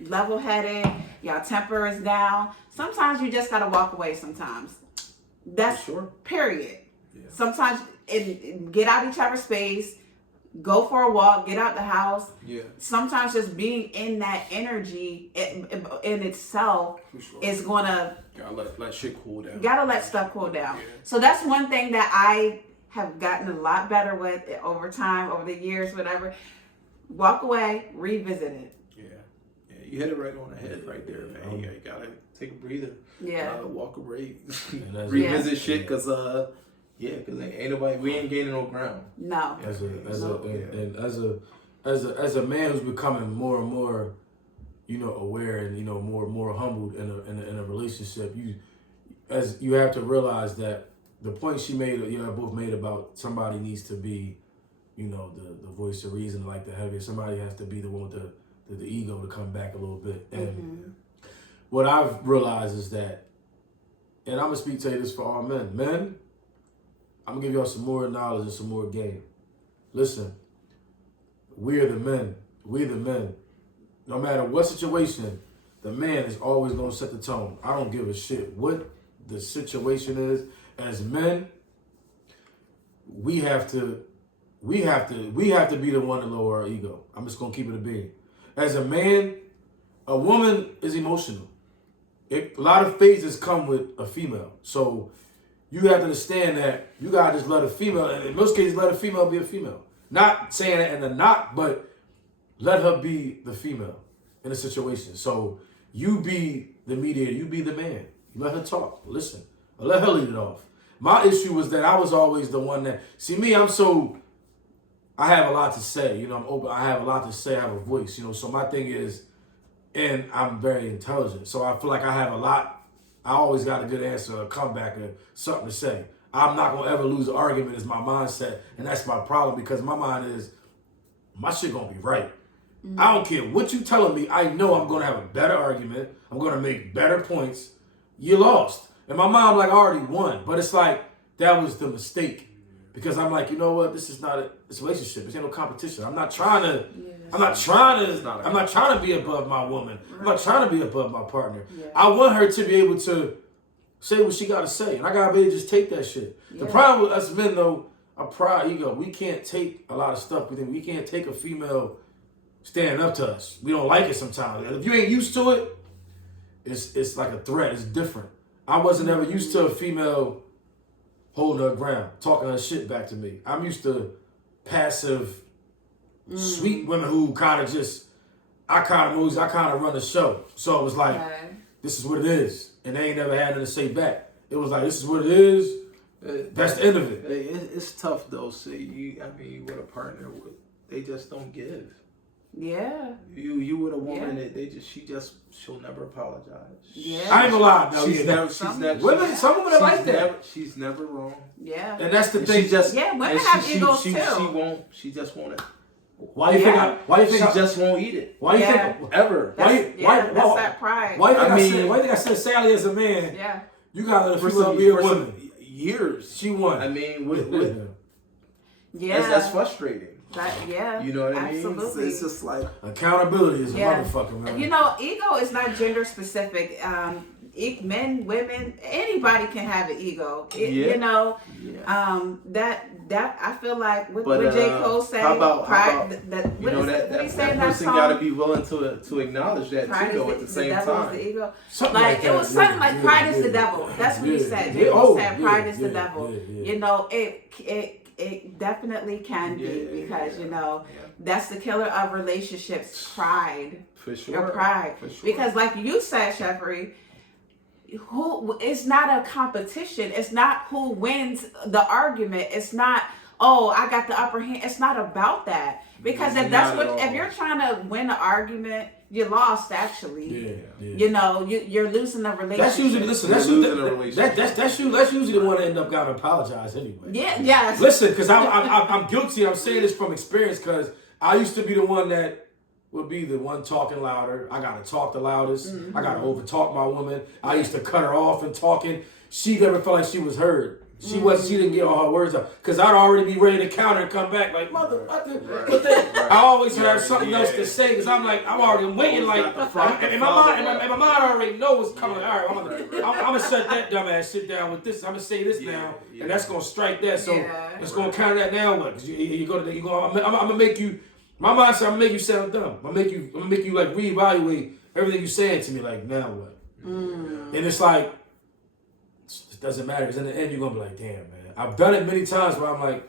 level-headed, y'all temper is down. Sometimes you just gotta walk away. Sometimes that's period. Yeah. Sometimes get out each other's space. Go for a walk, get out the house. Yeah. Sometimes just being in that energy in itself is gonna gotta let shit cool down. Gotta let stuff cool down. Yeah. So that's one thing that I have gotten a lot better with over time, over the years, whatever. Walk away, revisit it. Yeah. You hit it right on the head right there, man. You gotta take a breather. Yeah. Walk away, revisit shit, because because ain't nobody, we ain't gaining no ground. No. As a man who's becoming more and more, aware and more humbled in a relationship, you have to realize that the point she made, both made about somebody needs to be, the voice of reason, like the heavier. Somebody has to be the one with the ego to come back a little bit. And what I've realized is that, and I'm gonna speak to you this for all men. Men, I'm gonna give y'all some more knowledge and some more game. Listen, we're the men. We're the men. No matter what situation, the man is always gonna set the tone. I don't give a shit what the situation is. As men, we have to be the one to lower our ego. I'm just gonna keep it a being. As a man, a woman is emotional. A lot of phases come with a female. So you have to understand that you gotta just let a female, and in most cases, let a female be a female. Not saying that in a knock, but let her be the female in a situation. So you be the mediator, you be the man. You let her talk, listen, or let her lead it off. My issue was that I was always the one that, see me, I have a lot to say, you know, I'm open, I have a lot to say, I have a voice, you know, so my thing is, and I'm very intelligent, so I feel like I have a lot, I always got a good answer, a comeback, or something to say. I'm not gonna ever lose an argument is my mindset, and that's my problem, because my mind is, my shit gonna be right. I don't care what you telling me, I know I'm gonna have a better argument, I'm gonna make better points. You lost. And my mom, like, I already won, but it's like, that was the mistake. Because I'm like, you know what? This is not a relationship. This ain't no competition. I'm not trying to be above my woman. I'm not trying to be above my partner. Yeah. I want her to be able to say what she got to say. And I got to be able to just take that shit. Yeah. The problem with us men, though, our pride, ego, we can't take a lot of stuff. We can't take a female standing up to us. We don't like it sometimes. If you ain't used to it, it's like a threat. It's different. I wasn't ever used to a female holding her ground, talking her shit back to me. I'm used to passive, sweet women who kind of just, I kind of run the show. So it was like, this is what it is. And they ain't never had nothing to say back. It was like, this is what it is. That's the end of it. It's tough though. See, with a partner, they just don't give. Yeah. You with a woman that she'll never apologize. Yeah. I ain't gonna lie. No, some women are like that. She's never wrong. Yeah. And that's the thing. Women have egos too. She just won't. Why do you think she just won't eat it? Why do you think ever? That's that pride. Why do you think I said Sally as a man? Yeah. You gotta let her be a woman. Years she won. That's frustrating. You know what I mean? Absolutely. It's just like accountability is a motherfucker, man. You know, ego is not gender specific. Men, women, anybody can have an ego. You know, that I feel like what J. Cole said. That person got to be willing to acknowledge that too, though, at the same time. The ego. It was something like pride is the devil. That's what he said. J. Cole said pride is the devil. You know, it definitely can be because, you know, that's the killer of relationships, pride. For sure. Your pride. For sure. Because like you said, Sheffery, it's not a competition. It's not who wins the argument. It's not, I got the upper hand. It's not about that. Because if you're trying to win an argument, you lost actually. You know, you're losing the relationship. That's usually the one that end up gotta apologize anyway. Yes. Listen, because I'm guilty. I'm saying this from experience because I used to be the one that would be the one talking louder. I gotta talk the loudest. I gotta overtalk my woman. I used to cut her off and talking. She never felt like she was heard. She didn't get all her words out because I'd already be ready to counter and come back like motherfucker. But then I always have something else to say because I'm already waiting like and my mind already knows what's coming. All right, I'm gonna shut that dumbass shit down with this. I'm gonna say this now, and that's gonna strike that. So it's gonna counter that now. What? Because I'm gonna make you. My mind says I'm gonna make you sound dumb. I'm gonna make you like reevaluate everything you saying to me. Like now what? And it's like. It doesn't matter because in the end you're gonna be like, damn man. I've done it many times where I'm like,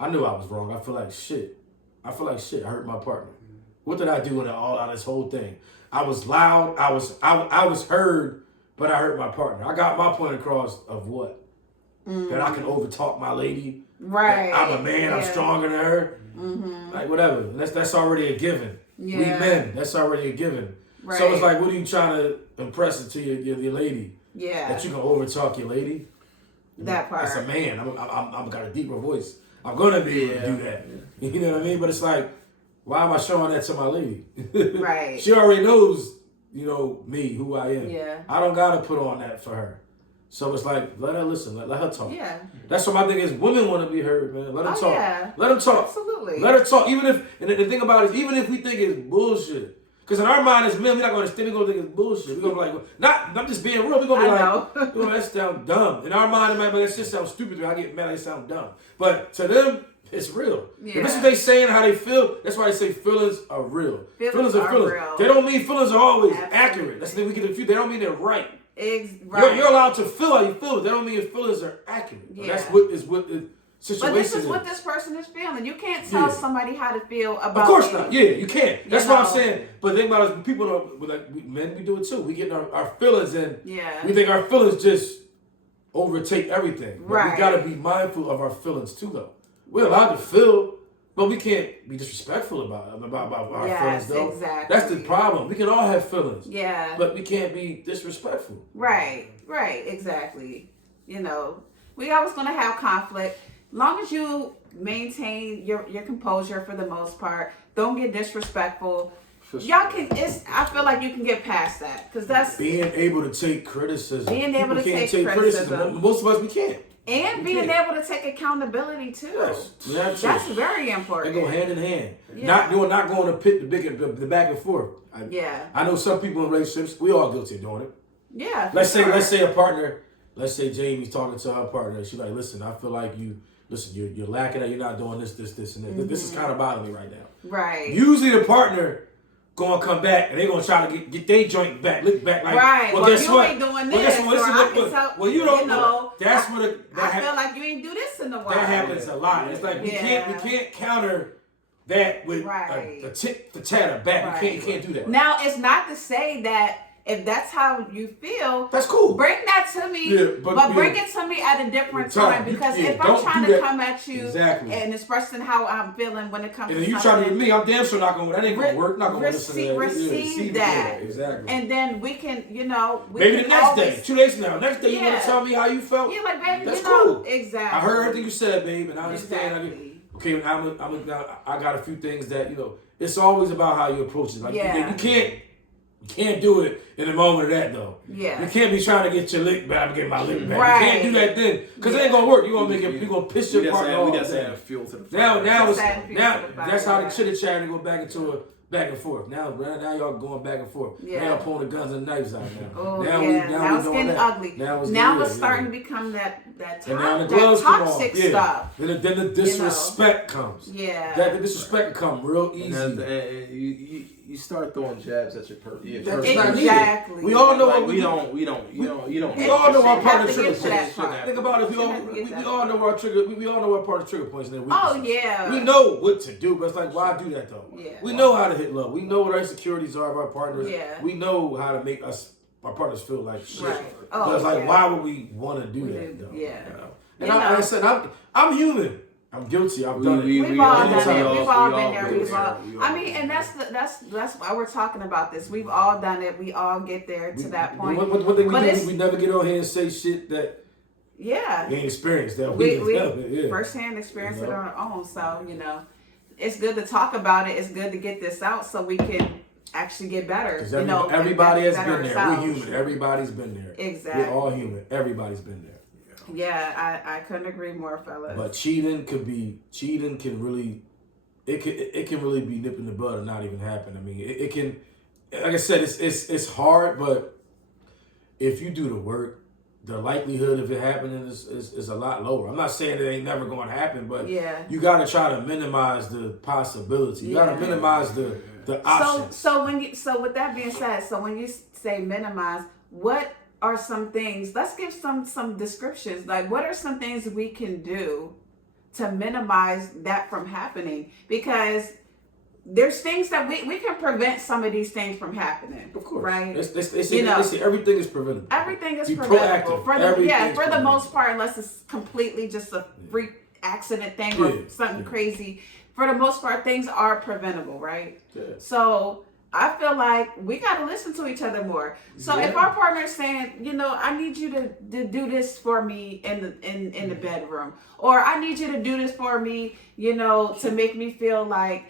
I knew I was wrong. I feel like shit. I hurt my partner. What did I do in all out of this whole thing? I was loud. I was heard, but I hurt my partner. I got my point across of what? That I can overtalk my lady. Right. I'm a man. I'm stronger than her. Like whatever. That's already a given. Yeah. We men. That's already a given. Right. So it's like, what are you trying to impress it to your lady? Yeah. That you can overtalk your lady. That part. As a man, I'm got a deeper voice. I'm gonna be able to do that. You know what I mean? But it's like, why am I showing that to my lady? Right. She already knows, you know, me, who I am. Yeah. I don't gotta put on that for her. So it's like, let her listen, let her talk. Yeah. That's what my thing is. Women want to be heard, man. Let them talk. Yeah. Let them talk. Absolutely. Let her talk. Even if, and the thing about it is, even if we think it's bullshit, because in our mind as men, we're not going to think it's bullshit. We're going to be like, I'm just being real. We're going to be like, that sounds dumb. In our mind, man, that shit sounds stupid. I get mad, they sound dumb. But to them, it's real. Yeah. If this is what they saying, how they feel, that's why they say feelings are real. Feelings are feelings. real. They don't mean feelings are always Absolutely. accurate. That's the thing we get confused. They don't mean they're right. Right. You're allowed to feel how you feel, but that don't mean your feelings are accurate. Yeah. That's what the situation But this is is. what this person is feeling. You can't tell somebody how to feel about. Of course you. not. Yeah, you can't. That's what I'm saying. But the thing about it is, people know, like men, we do it too. We get our feelings and we think our feelings just overtake everything. But right. we gotta be mindful of our feelings too, though. We're allowed to feel, but we can't be disrespectful about our feelings, though. Exactly. That's the problem. We can all have feelings. Yeah. But we can't be disrespectful. Right. Exactly. You know, we always gonna have conflict. Long as you maintain your composure for the most part, don't get disrespectful. Y'all can. I feel like you can get past that because that's being able to take criticism. Being able to take criticism. Most of us we can't. And being able to take accountability too. Yes. That's very important. They go hand in hand. Yeah. Not going to pit the back and forth. I know some people in relationships. We all guilty of doing it. Yeah. Let's say a partner. Let's say Jamie's talking to her partner. She's like, "Listen, I feel like you're lacking that. You're not doing this, and this. Mm-hmm. This is kind of bothering me right now." Right. Usually the partner gonna come back and they're gonna try to get their joint back, look back like, right. Well, guess you what? ain't doing Well, this. guess what? Well, you don't know. That's what I feel like you ain't do this in a while. That happens a lot. It's like we can't counter that with a tit for tat back. Right. You can't do that. Now it's not to say that if that's how you feel, that's cool. Bring that to me, but bring it to me at a different time. Because if I'm trying to come at you and expressing how I'm feeling when it comes and to you trying to get me, I'm damn sure not gonna. That ain't gonna work. Not gonna receive that. Exactly. And then we can, maybe the next day, 2 days from now, next day you want to tell me how you felt. Yeah, like baby, that's cool. Exactly. I heard everything you said, babe, and I understand. Exactly. Okay, I got a few things that It's always about how you approach it. Like you can't do it in the moment of that though. Yeah. You can't be trying to get your lick back, get my lick back. Right. You can't do that then, because it ain't gonna work. You're gonna piss your partner off. We just add fuel to the fire. Now that's how the chitter chatter go back into a back and forth. Now y'all going back and forth. Yeah. Now pulling the guns and knives out now. Oh, Now it's getting ugly. Now it's starting to become that toxic stuff. Then the disrespect comes. Yeah. The disrespect can come real easy. And you start throwing jabs at your person. Exactly. We all know we don't. We all know our partner trigger points. Think about it. We all know our trigger. We all know our partner's trigger points and their weaknesses. Oh yeah. We know what to do, but it's like, why do that though? Yeah. We know how to hit love. We know what our insecurities are of our partners. Yeah. We know how to make our partners feel like shit. Right. But it's like, why would we want to do that though? Yeah. And like I said, I'm human. I'm guilty. I've done it. We've all done it. We've all been there. I mean, and that's why we're talking about this. We've all done it. We all get there to that point. One thing we never get on here and say shit that we ain't experienced. That we firsthand experienced it on our own. So it's good to talk about it. It's good to get this out so we can actually get better. Because everybody has been there. Ourselves. We're human. Everybody's been there. Exactly. We're all human. Everybody's been there. Yeah, I couldn't agree more, fellas. But cheating can really be nipping the bud and not even happen. I mean, it can, like I said, it's hard, but if you do the work, the likelihood of it happening is a lot lower. I'm not saying it ain't never going to happen, but you got to try to minimize the possibility. You got to minimize the options. So with that being said, so when you say minimize, what are some things, let's give some descriptions, like what are some things we can do to minimize that from happening? Because there's things that we can prevent some of these things from happening. Of course. Right? They say everything is preventable. Everything is Be preventable. Proactive. For the most part, unless it's completely just a freak accident thing or something crazy. For the most part, things are preventable, right? Yeah. So I feel like we got to listen to each other more. So if our partner is saying, I need you to do this for me in the bedroom, or I need you to do this for me, to make me feel like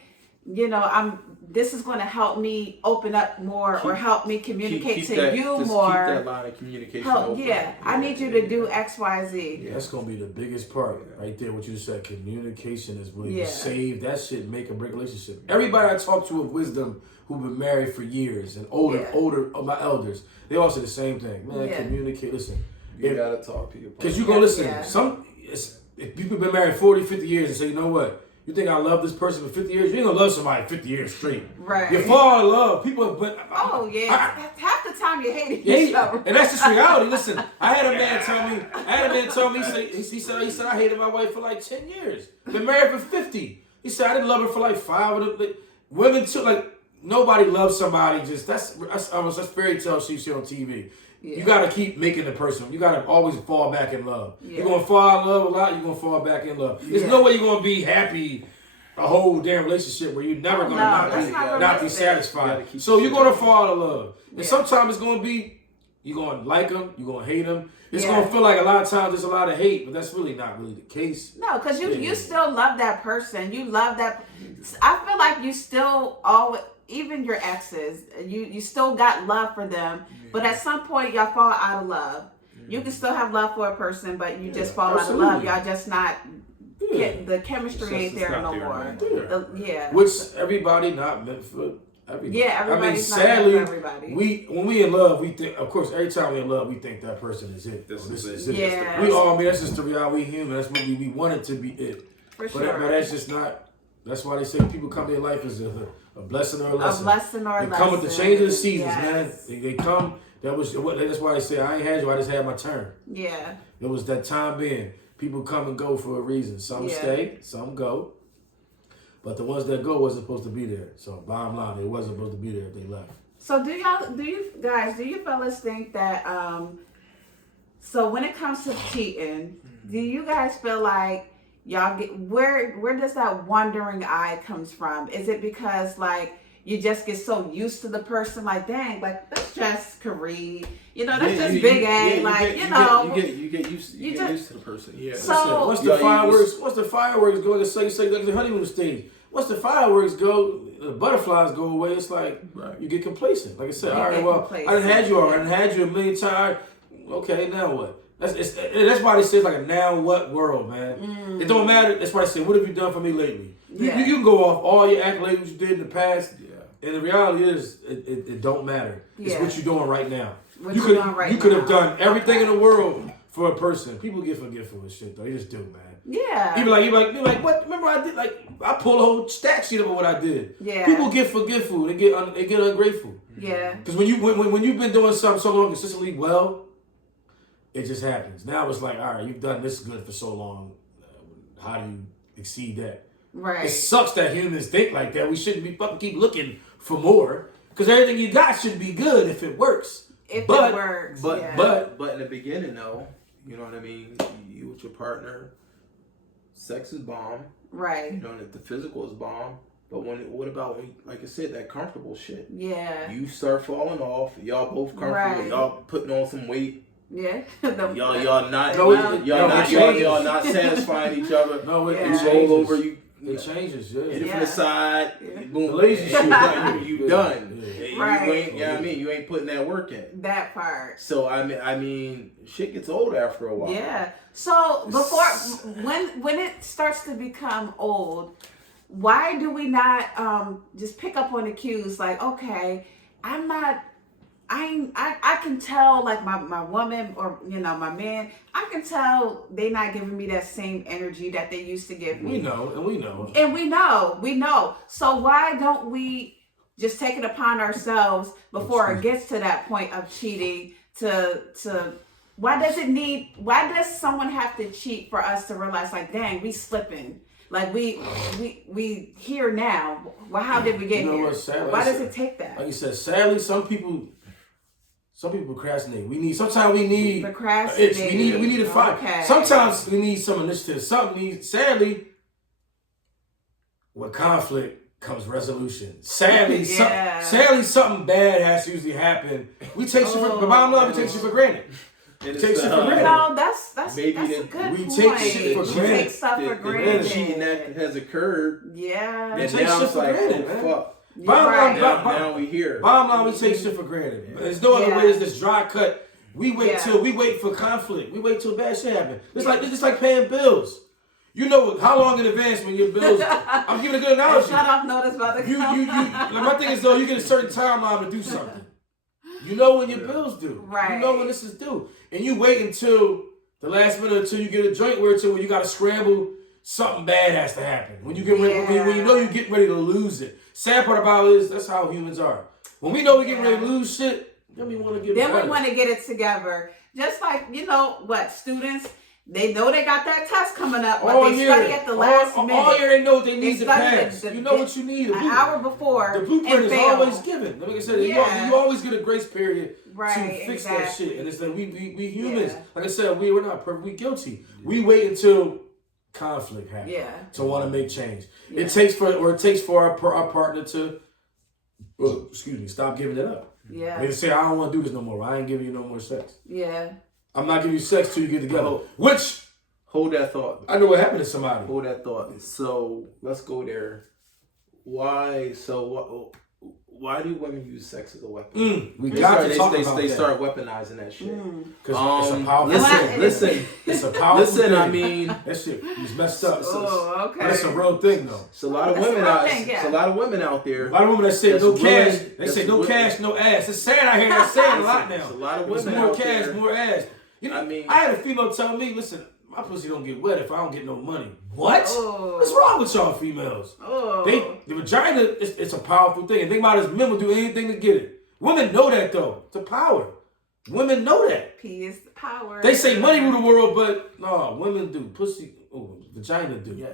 this is going to help me open up more or help me communicate to you more. Keep that line of communication open. Yeah, I need you to do X, Y, Z. Yeah, that's going to be the biggest part right there. What you said, communication is really save that shit, make a break relationship. Everybody I talk to of wisdom who've been married for years and older, my elders, they all say the same thing. Man, communicate. Listen, you got to talk to your partner. Because you go listen. If people have been married 40, 50 years and say, you know what? You think I love this person for 50 years? You ain't gonna love somebody 50 years straight. Right. You fall in love. People have been... half the time you hate each other. And that's just reality. Listen, I had a man tell me, he said, I hated my wife for like 10 years. Been married for 50. He said, I didn't love her for like 5 of them. Women too, like, nobody loves somebody just, that's fairy tale she see on TV. Yeah. You got to keep making the person. You got to always fall back in love. Yeah. You're going to fall in love a lot, you're going to fall back in love. There's no way you're going to be happy a whole damn relationship where you're never going to not be satisfied. So you're going to fall in love. And sometimes it's going to be, you're going to like them, you're going to hate them. It's going to feel like a lot of times there's a lot of hate, but that's really not really the case. No, because you still love that person. You love that. I feel like you still always, even your exes, you still got love for them. But at some point, y'all fall out of love. You can still have love for a person, but you just fall out of love. Y'all just not, the chemistry ain't there no more. Which everybody not meant for everybody. Yeah, everybody's not meant for everybody. When we in love, we think, of course, every time we in love, we think that person is it. This is it. Yeah. That's just the reality. We human. That's what we want it to be it. For sure. But that's just not, that's why they say people come to their life as a blessing or a lesson. A blessing or a lesson. They come with the change of the seasons, man. They come. That's why they say, I ain't had you, I just had my turn. Yeah. It was that time being. People come and go for a reason. Some stay, some go. But the ones that go wasn't supposed to be there. So bottom line, they wasn't supposed to be there if they left. So do you fellas think that, so when it comes to cheating, do you guys feel like y'all get, where does that wandering eye comes from? Is it because like you just get so used to the person, like dang, like that's just Kareem, that's just Big A, you get used to the person. Yeah. So once the fireworks go, you say like the honeymoon stage. Once the fireworks go, the butterflies go away. It's like you get complacent. Like I said, all right, well, I done had you already. I done had you a million times. Okay, now what? That's why they say it's like a now what world, man. It don't matter. That's why I say, what have you done for me lately? You can go off all your accolades you did in the past. And the reality is, it don't matter. It's what you're doing right now. You could have done everything in the world for a person. People get forgetful and shit though. They just do, man. Yeah. You be like, what? Remember I did I pull a whole stat sheet of what I did. Yeah. People get forgetful. They get ungrateful. Yeah. Because when you've been doing something so long consistently well, it just happens. Now it's like, all right, you've done this good for so long. How do you exceed that? Right. It sucks that humans think like that. We shouldn't be fucking keep looking for more because everything you got should be good if it works. It works. But in the beginning though, you know what I mean? You with your partner, sex is bomb. Right. The physical is bomb. But what about when, like I said, that comfortable shit? Yeah. You start falling off. Y'all both comfortable. Right. Y'all putting on some weight. Yeah. Y'all not satisfying each other. No, it roll over you. It changes, hit it from the side. Boom. Relationship. You done. Right. You ain't putting that work in. That part. So I mean, shit gets old after a while. Yeah. So before when it starts to become old, why do we not just pick up on the cues? Like, okay, I can tell, like my woman or my man, I can tell they not giving me that same energy that they used to give me. We know. We know. So why don't we just take it upon ourselves before it gets to that point of cheating to why does someone have to cheat for us to realize like, dang, we slipping? Like we here now. Well, how did we get here? Why does it take that? Like you said, sadly, some people procrastinate. We need procrastinate. We need to find. Okay. Sometimes we need some initiative. Sadly, with conflict comes resolution. Sadly, something bad has to usually happen. We take shit for granted. Take shit for granted. No, that's maybe that's a the- good we point. take shit for We granted. take stuff for The granted. cheating that has occurred. Yeah. We And take now shit it's for like, granted, oh, man. fuck. Bottom line, Now we here. Bottom line, we take shit for granted. There's no other way as this dry cut. We wait for conflict. We wait till bad shit happen. It's like paying bills. You know how long in advance when your bills. I'm giving a good analogy. Shut off notice about the Like my thing is though, you get a certain timeline to do something. You know when your bills due. Right. You know when this is due, and you wait until the last minute until you get a joint where you got to scramble. Something bad has to happen when you get ready, when you know you're getting ready to lose it. Sad part about it is that's how humans are. When we know we're getting ready to lose shit, then we want to get Then better. we want to get it together. Just like, students, they know they got that test coming up, but they study at the last minute. All year they know what they need to study pass. You know what you need. An hour before. The blueprint is fail. always given. Like I said, you always get a grace period to fix that shit. And it's like we humans. Yeah. Like I said, we're not perfect. We guilty. We wait until conflict happens to want to make change. Yeah. It takes for our partner to stop giving it up. Yeah. They say, I don't want to do this no more. I ain't giving you no more sex. Yeah. I'm not giving you sex till you get together. Which, hold that thought. I know what happened to somebody. Hold that thought. So let's go there. Why do women use sex as a weapon? We got to talk about that. They start weaponizing that shit. Because it's a powerful listen. It's a powerful Listen, thing. I mean, that shit is messed up. Oh, okay. That's a real thing, though. It's a lot of women out. It's a lot of women out there. A lot of women that say no cash. Willing, They say no cash, no ass. It's saying out here. They're saying a lot now. There's a lot of women There's more out cash, there. more ass. You know, I had a female tell me, "Listen, my pussy don't get wet if I don't get no money." What? Oh. What's wrong with y'all females? Oh. The vagina, it's a powerful thing. And think about it, as men will do anything to get it. Women know that though. It's a power. Women know that. P is the power. They say money rule the world, but no, women do. Pussy, vagina do. Yeah.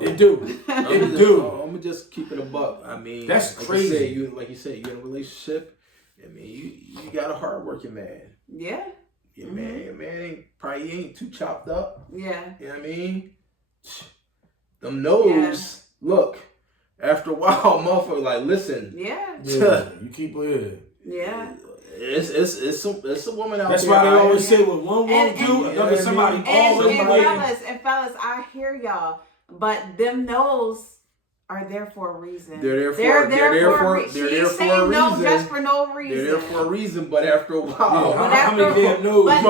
It do. I'm gonna just keep it a buck. I mean, that's like crazy. You said, you're in a relationship. I mean, you got a hardworking man. Yeah. Your man ain't too chopped up. Yeah. You know what I mean? Them nose, look, after a while, motherfucker, like, listen. Yeah. You keep Yeah. It's a woman out That's there. why they always say what one won't do, another somebody always waiting. And fellas, I hear y'all, but them no's are there for a reason. They're there for a reason. No just for no reason. They're there for a reason, but after a while, how many damn no's? But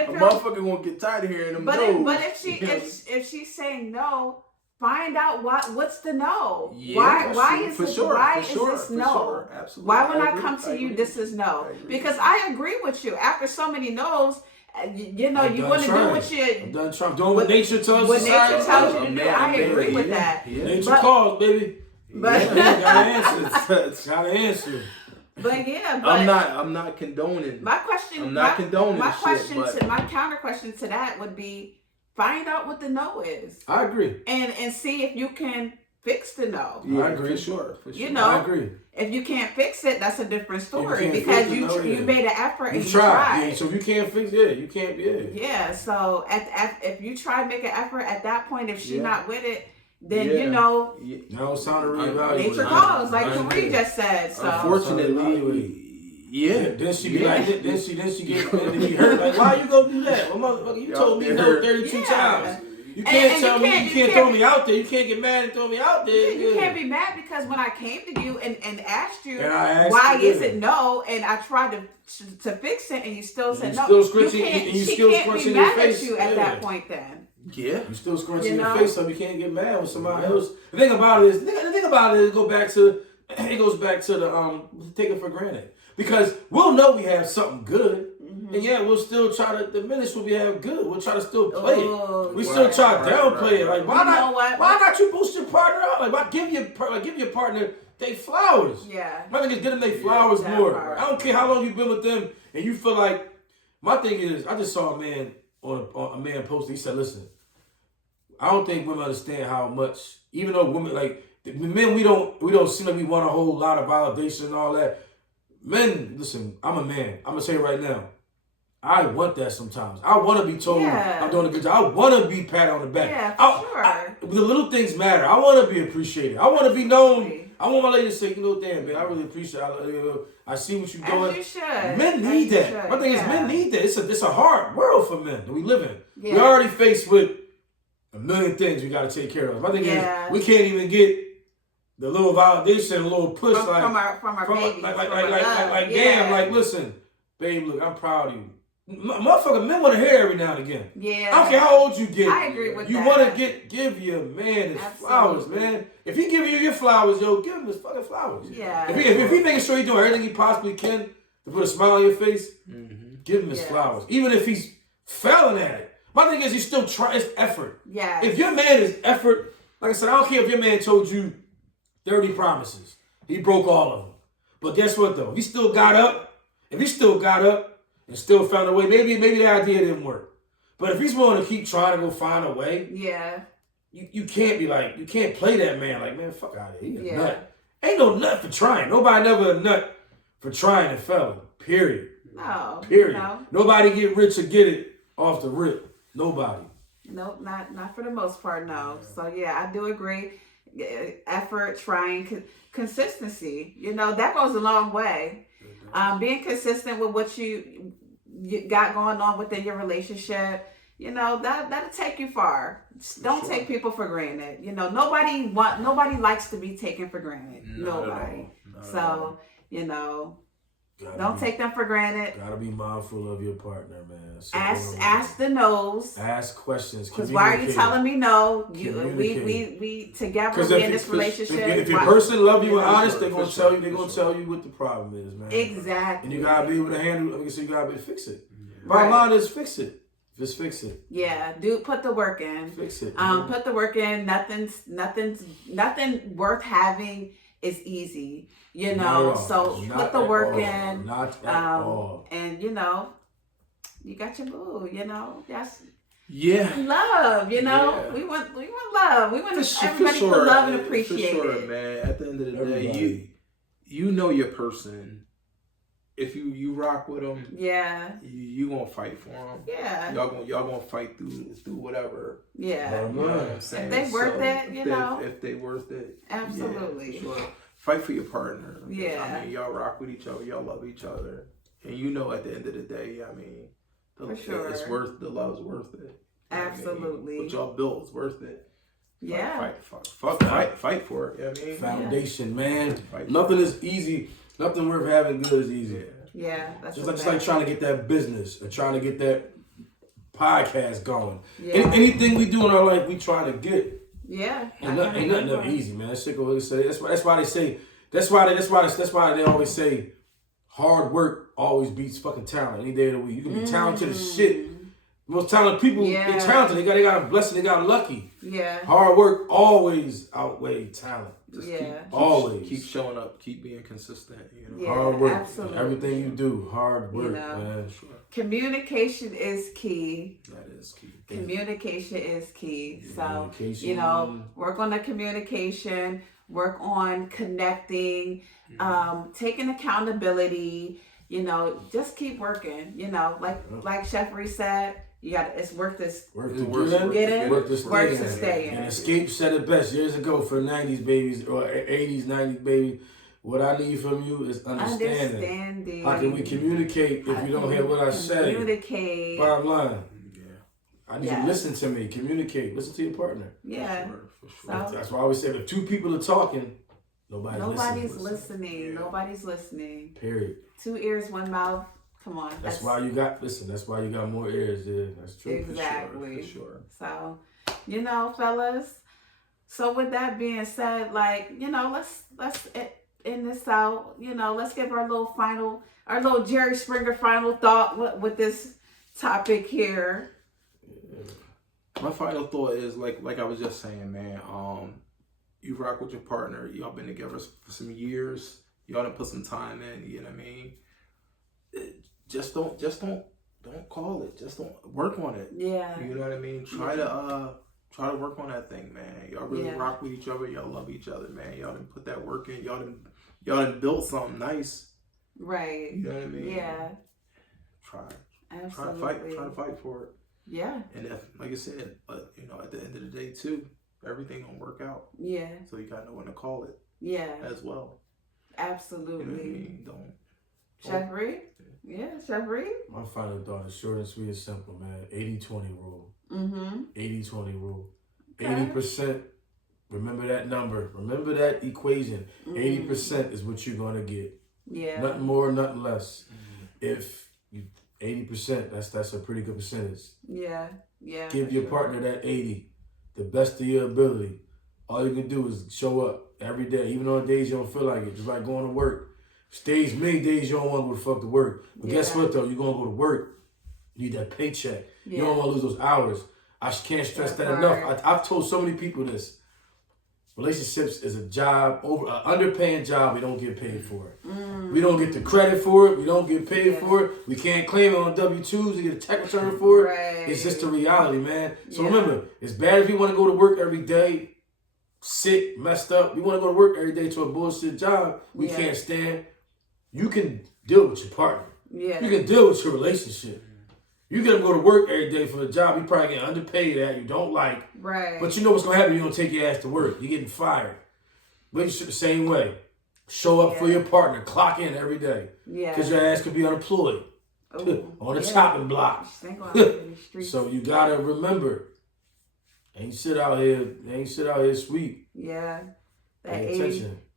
a motherfucker won't get tired of hearing them no's. But if she's saying no, find out what's the no. Yeah, why is this no? Sure. Absolutely. Why when I come to you, this is no? Because I agree with you. After so many no's, you want to do what you. I'm done trying. Doing what nature tells What you. nature tells you to do. I agree with that. Nature calls, baby. But gotta answer. But yeah, I'm not condoning. My question. I'm not condoning. My shit, question but my counter question to that would be: find out what the no is. I agree. And see if you can fix the no. Yeah, I agree. For sure. You know, I agree. If you can't fix it, that's a different story you because you made an effort and you tried. Yeah, so if you can't fix it, you can't. Yeah. So if you try to make an effort at that point, if she's not with it, then now it's time to reevaluate. Nature calls, like Kareem just said. So unfortunately. Yeah. Then she be like, then she get hurt. Like, why you go do that? Well, motherfucker, you told me no 32 times. You can't tell me you can't throw me out there. You can't get mad and throw me out there. You can't be mad because when I came to you and asked you why is it no, and I tried to fix it, and you still said no. She can't be mad at you at that point. Then you still scrunching your face up. You can't get mad with somebody else. The thing about it is, it goes back to the take it for granted. Because we'll know we have something good, and we'll still try to diminish what we have good. We'll try to still play it. We still try to downplay it. Like, why not you boost your partner out? Like, why give your partner they flowers? Yeah. My thing is get them they flowers more. Part. I don't care how long you've been with them, and you feel like. My thing is, I just saw a man on a man posted. He said, "Listen, I don't think women understand how much, even though women like men, we don't seem like we want a whole lot of validation and all that." Men, listen, I'm a man. I'm going to say it right now. I want that sometimes. I want to be told I'm doing a good job. I want to be patted on the back. Yeah, for sure. The little things matter. I want to be appreciated. I want to be known. I want my lady to say, damn, man, I really appreciate it. I see what you're As doing. you should. Men need that. My thing is, men need that. It's a hard world for men that we live in. Yeah. We're already faced with a million things we got to take care of. My thing is, we can't even get the little validation, a little push from our babies. Damn, like, listen, babe, look, I'm proud of you. Motherfucker, men want to hear every now and again. Yeah. I don't care how old you get. I agree with that. You want to give your man his flowers, man. If he giving you your flowers, yo, give him his fucking flowers. Yeah. If he making sure he's doing everything he possibly can to put a smile on your face, give him his flowers. Even if he's failing at it. My thing is, he's still trying. It's effort. Yeah. If your man is effort, like I said, I don't care if your man told you 30 promises. He broke all of them. But guess what, though? If he still got up and still found a way, maybe the idea didn't work. But if he's willing to keep trying to go find a way, you can't be like, you can't play that man like, man, fuck out of here. He a nut. Ain't no nut for trying. Nobody never a nut for trying and failing. Period. No. Period. No. Nobody get rich or get it off the rip. Nobody. Nope, not for the most part, no. So yeah, I do agree. Effort, trying, consistency. You know, that goes a long way. Being consistent with what you got going on within your relationship, you know, that'll take you far. Don't take people for granted. You know, nobody likes to be taken for granted. Nobody. So, you know, don't take them for granted. Gotta be mindful of your partner, man. Ask the no's. Ask questions. Because why are you telling me no? We together, we in this relationship. If your person love you and honest, they're gonna tell you. They're gonna tell you what the problem is, man. Exactly. And you gotta be able to handle. Like I said, you gotta be able to fix it. Bottom line is fix it. Just fix it. Yeah, put the work in. Fix it. Put the work in. Nothing worth having is easy. You know, so put the work in. Not at all. And you know, you got your boo. You know, that's love. You know, we want love. We want everybody to love and appreciate it. Man. At the end of the day, you know your person. If you rock with them, you gonna fight for them. Yeah, y'all gonna fight through whatever. Yeah, you know what I'm saying? If they worth it, if they worth it, absolutely. Yeah, for sure. Fight for your partner. Yeah, I mean, y'all rock with each other. Y'all love each other, and you know at the end of the day, I mean, it's worth the love's worth it. Absolutely. What y'all built is worth it. Fight for it. You know what I mean? Foundation, man. Nothing is easy. Nothing worth having good is easy. Yeah, that's just like trying to get that business or trying to get that podcast going. Yeah. Anything we do in our life, we trying to get. Yeah. And ain't nothing ever easy, man. That shit always say. That's why they say. That's why they always say, hard work always beats fucking talent any day of the week. You can be talented as shit. Most talented people get talented. They got a blessing. They got lucky. Yeah. Hard work always outweighs talent. Just always keep showing up, keep being consistent. You know? Yeah, hard work. Absolutely. Everything you do, hard work, man. Sure. Communication is key. That is key. Communication is key. So, you know, work on the communication, work on connecting, taking accountability, you know, just keep working, you know, like Chef Reese said, it's worth this. Work to stay in. And Escape said it best years ago for 90s babies or 80s, 90s babies. What I need from you is understanding. How can we communicate if you don't hear what I say? Communicate. Bottom line. I need you to listen to me. Communicate. Listen to your partner. Yeah. For sure. That's why I always say if two people are talking, nobody's listening. Yeah. Nobody's listening. Period. 2 ears, 1 mouth. Come on. That's why you got more ears there. That's true. Exactly. For sure. So, you know, fellas. So with that being said, like, you know, let's end this out. You know, let's give our little Jerry Springer final thought with this topic here. My final thought is like I was just saying, man. You rock with your partner. Y'all been together for some years. Y'all done put some time in. You know what I mean? Just don't call it. Just don't work on it. Yeah. You know what I mean? Try to work on that thing, man. Y'all really rock with each other. Y'all love each other, man. Y'all done put that work in. Y'all done built something nice. Right. You know what I mean? Yeah. Absolutely. Try to fight for it. Yeah. And if, like I said, but you know, at the end of the day too, everything gonna work out. Yeah. So you gotta know when to call it. Yeah. As well. Absolutely. You know what I mean? Chef Reed? Yeah, Chef Reed. My final thought is short and sweet and simple, man. 80-20 rule. 80-20 rule. Okay. 80%, remember that number. Remember that equation. 80% is what you're going to get. Yeah. Nothing more, nothing less. If you 80%, that's a pretty good percentage. Yeah. Yeah. Give your partner that 80, the best of your ability. All you can do is show up every day, even on days you don't feel like it. Just like going to work. Many days you don't want to go the fuck to work. But guess what though? You're going to go to work. You need that paycheck. You don't want to lose those hours. I can't stress that enough. I've told so many people this. Relationships is a job, an underpaying job we don't get paid for. We don't get the credit for it. We don't get paid for it. We can't claim it on W-2s to get a tax return for it. Right. It's just the reality, man. So remember, it's bad if you want to go to work every day, sick, messed up. We want to go to work every day to a bullshit job we can't stand. You can deal with your partner. Yeah. You can deal with your relationship. You get to go to work every day for a job you probably get underpaid at, you don't like. Right. But you know what's going to happen. You're going to take your ass to work. You're getting fired. Relationship the same way. Show up for your partner. Clock in every day. Yeah. Because your ass could be unemployed. On the chopping block. So you got to remember, ain't shit out here sweet. Yeah. That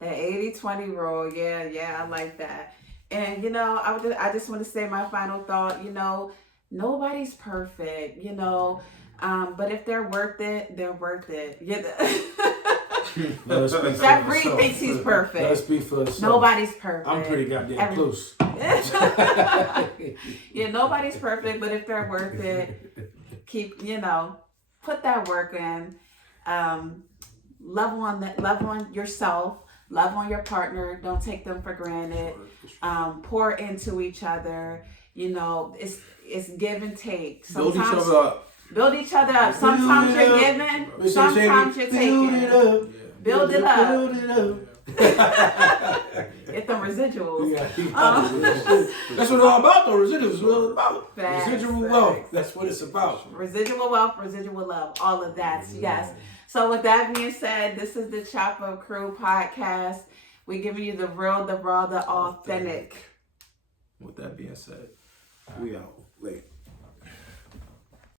80-20 rule. Yeah, I like that. And, you know, I just want to say my final thought, you know, nobody's perfect, you know, but if they're worth it, they're worth it. Chef Reed thinks he's perfect. Let's speak for yourself. Nobody's perfect. I'm pretty goddamn close. Yeah, nobody's perfect, but if they're worth it, put that work in. Love on yourself. Love on your partner. Don't take them for granted. Pour into each other. You know, it's give and take. Build each other up. Build each other up. Sometimes you're giving. Sometimes you're taking. Build it up. Build it up. Get them residuals. That's what it's all about, though. Residuals is what it's about. Residual wealth. That's what it's about. Residual wealth, residual love. All of that. Yes. So with that being said, this is the Chop Up Crew podcast. We're giving you the real, the raw, the authentic. With that being said, we out late.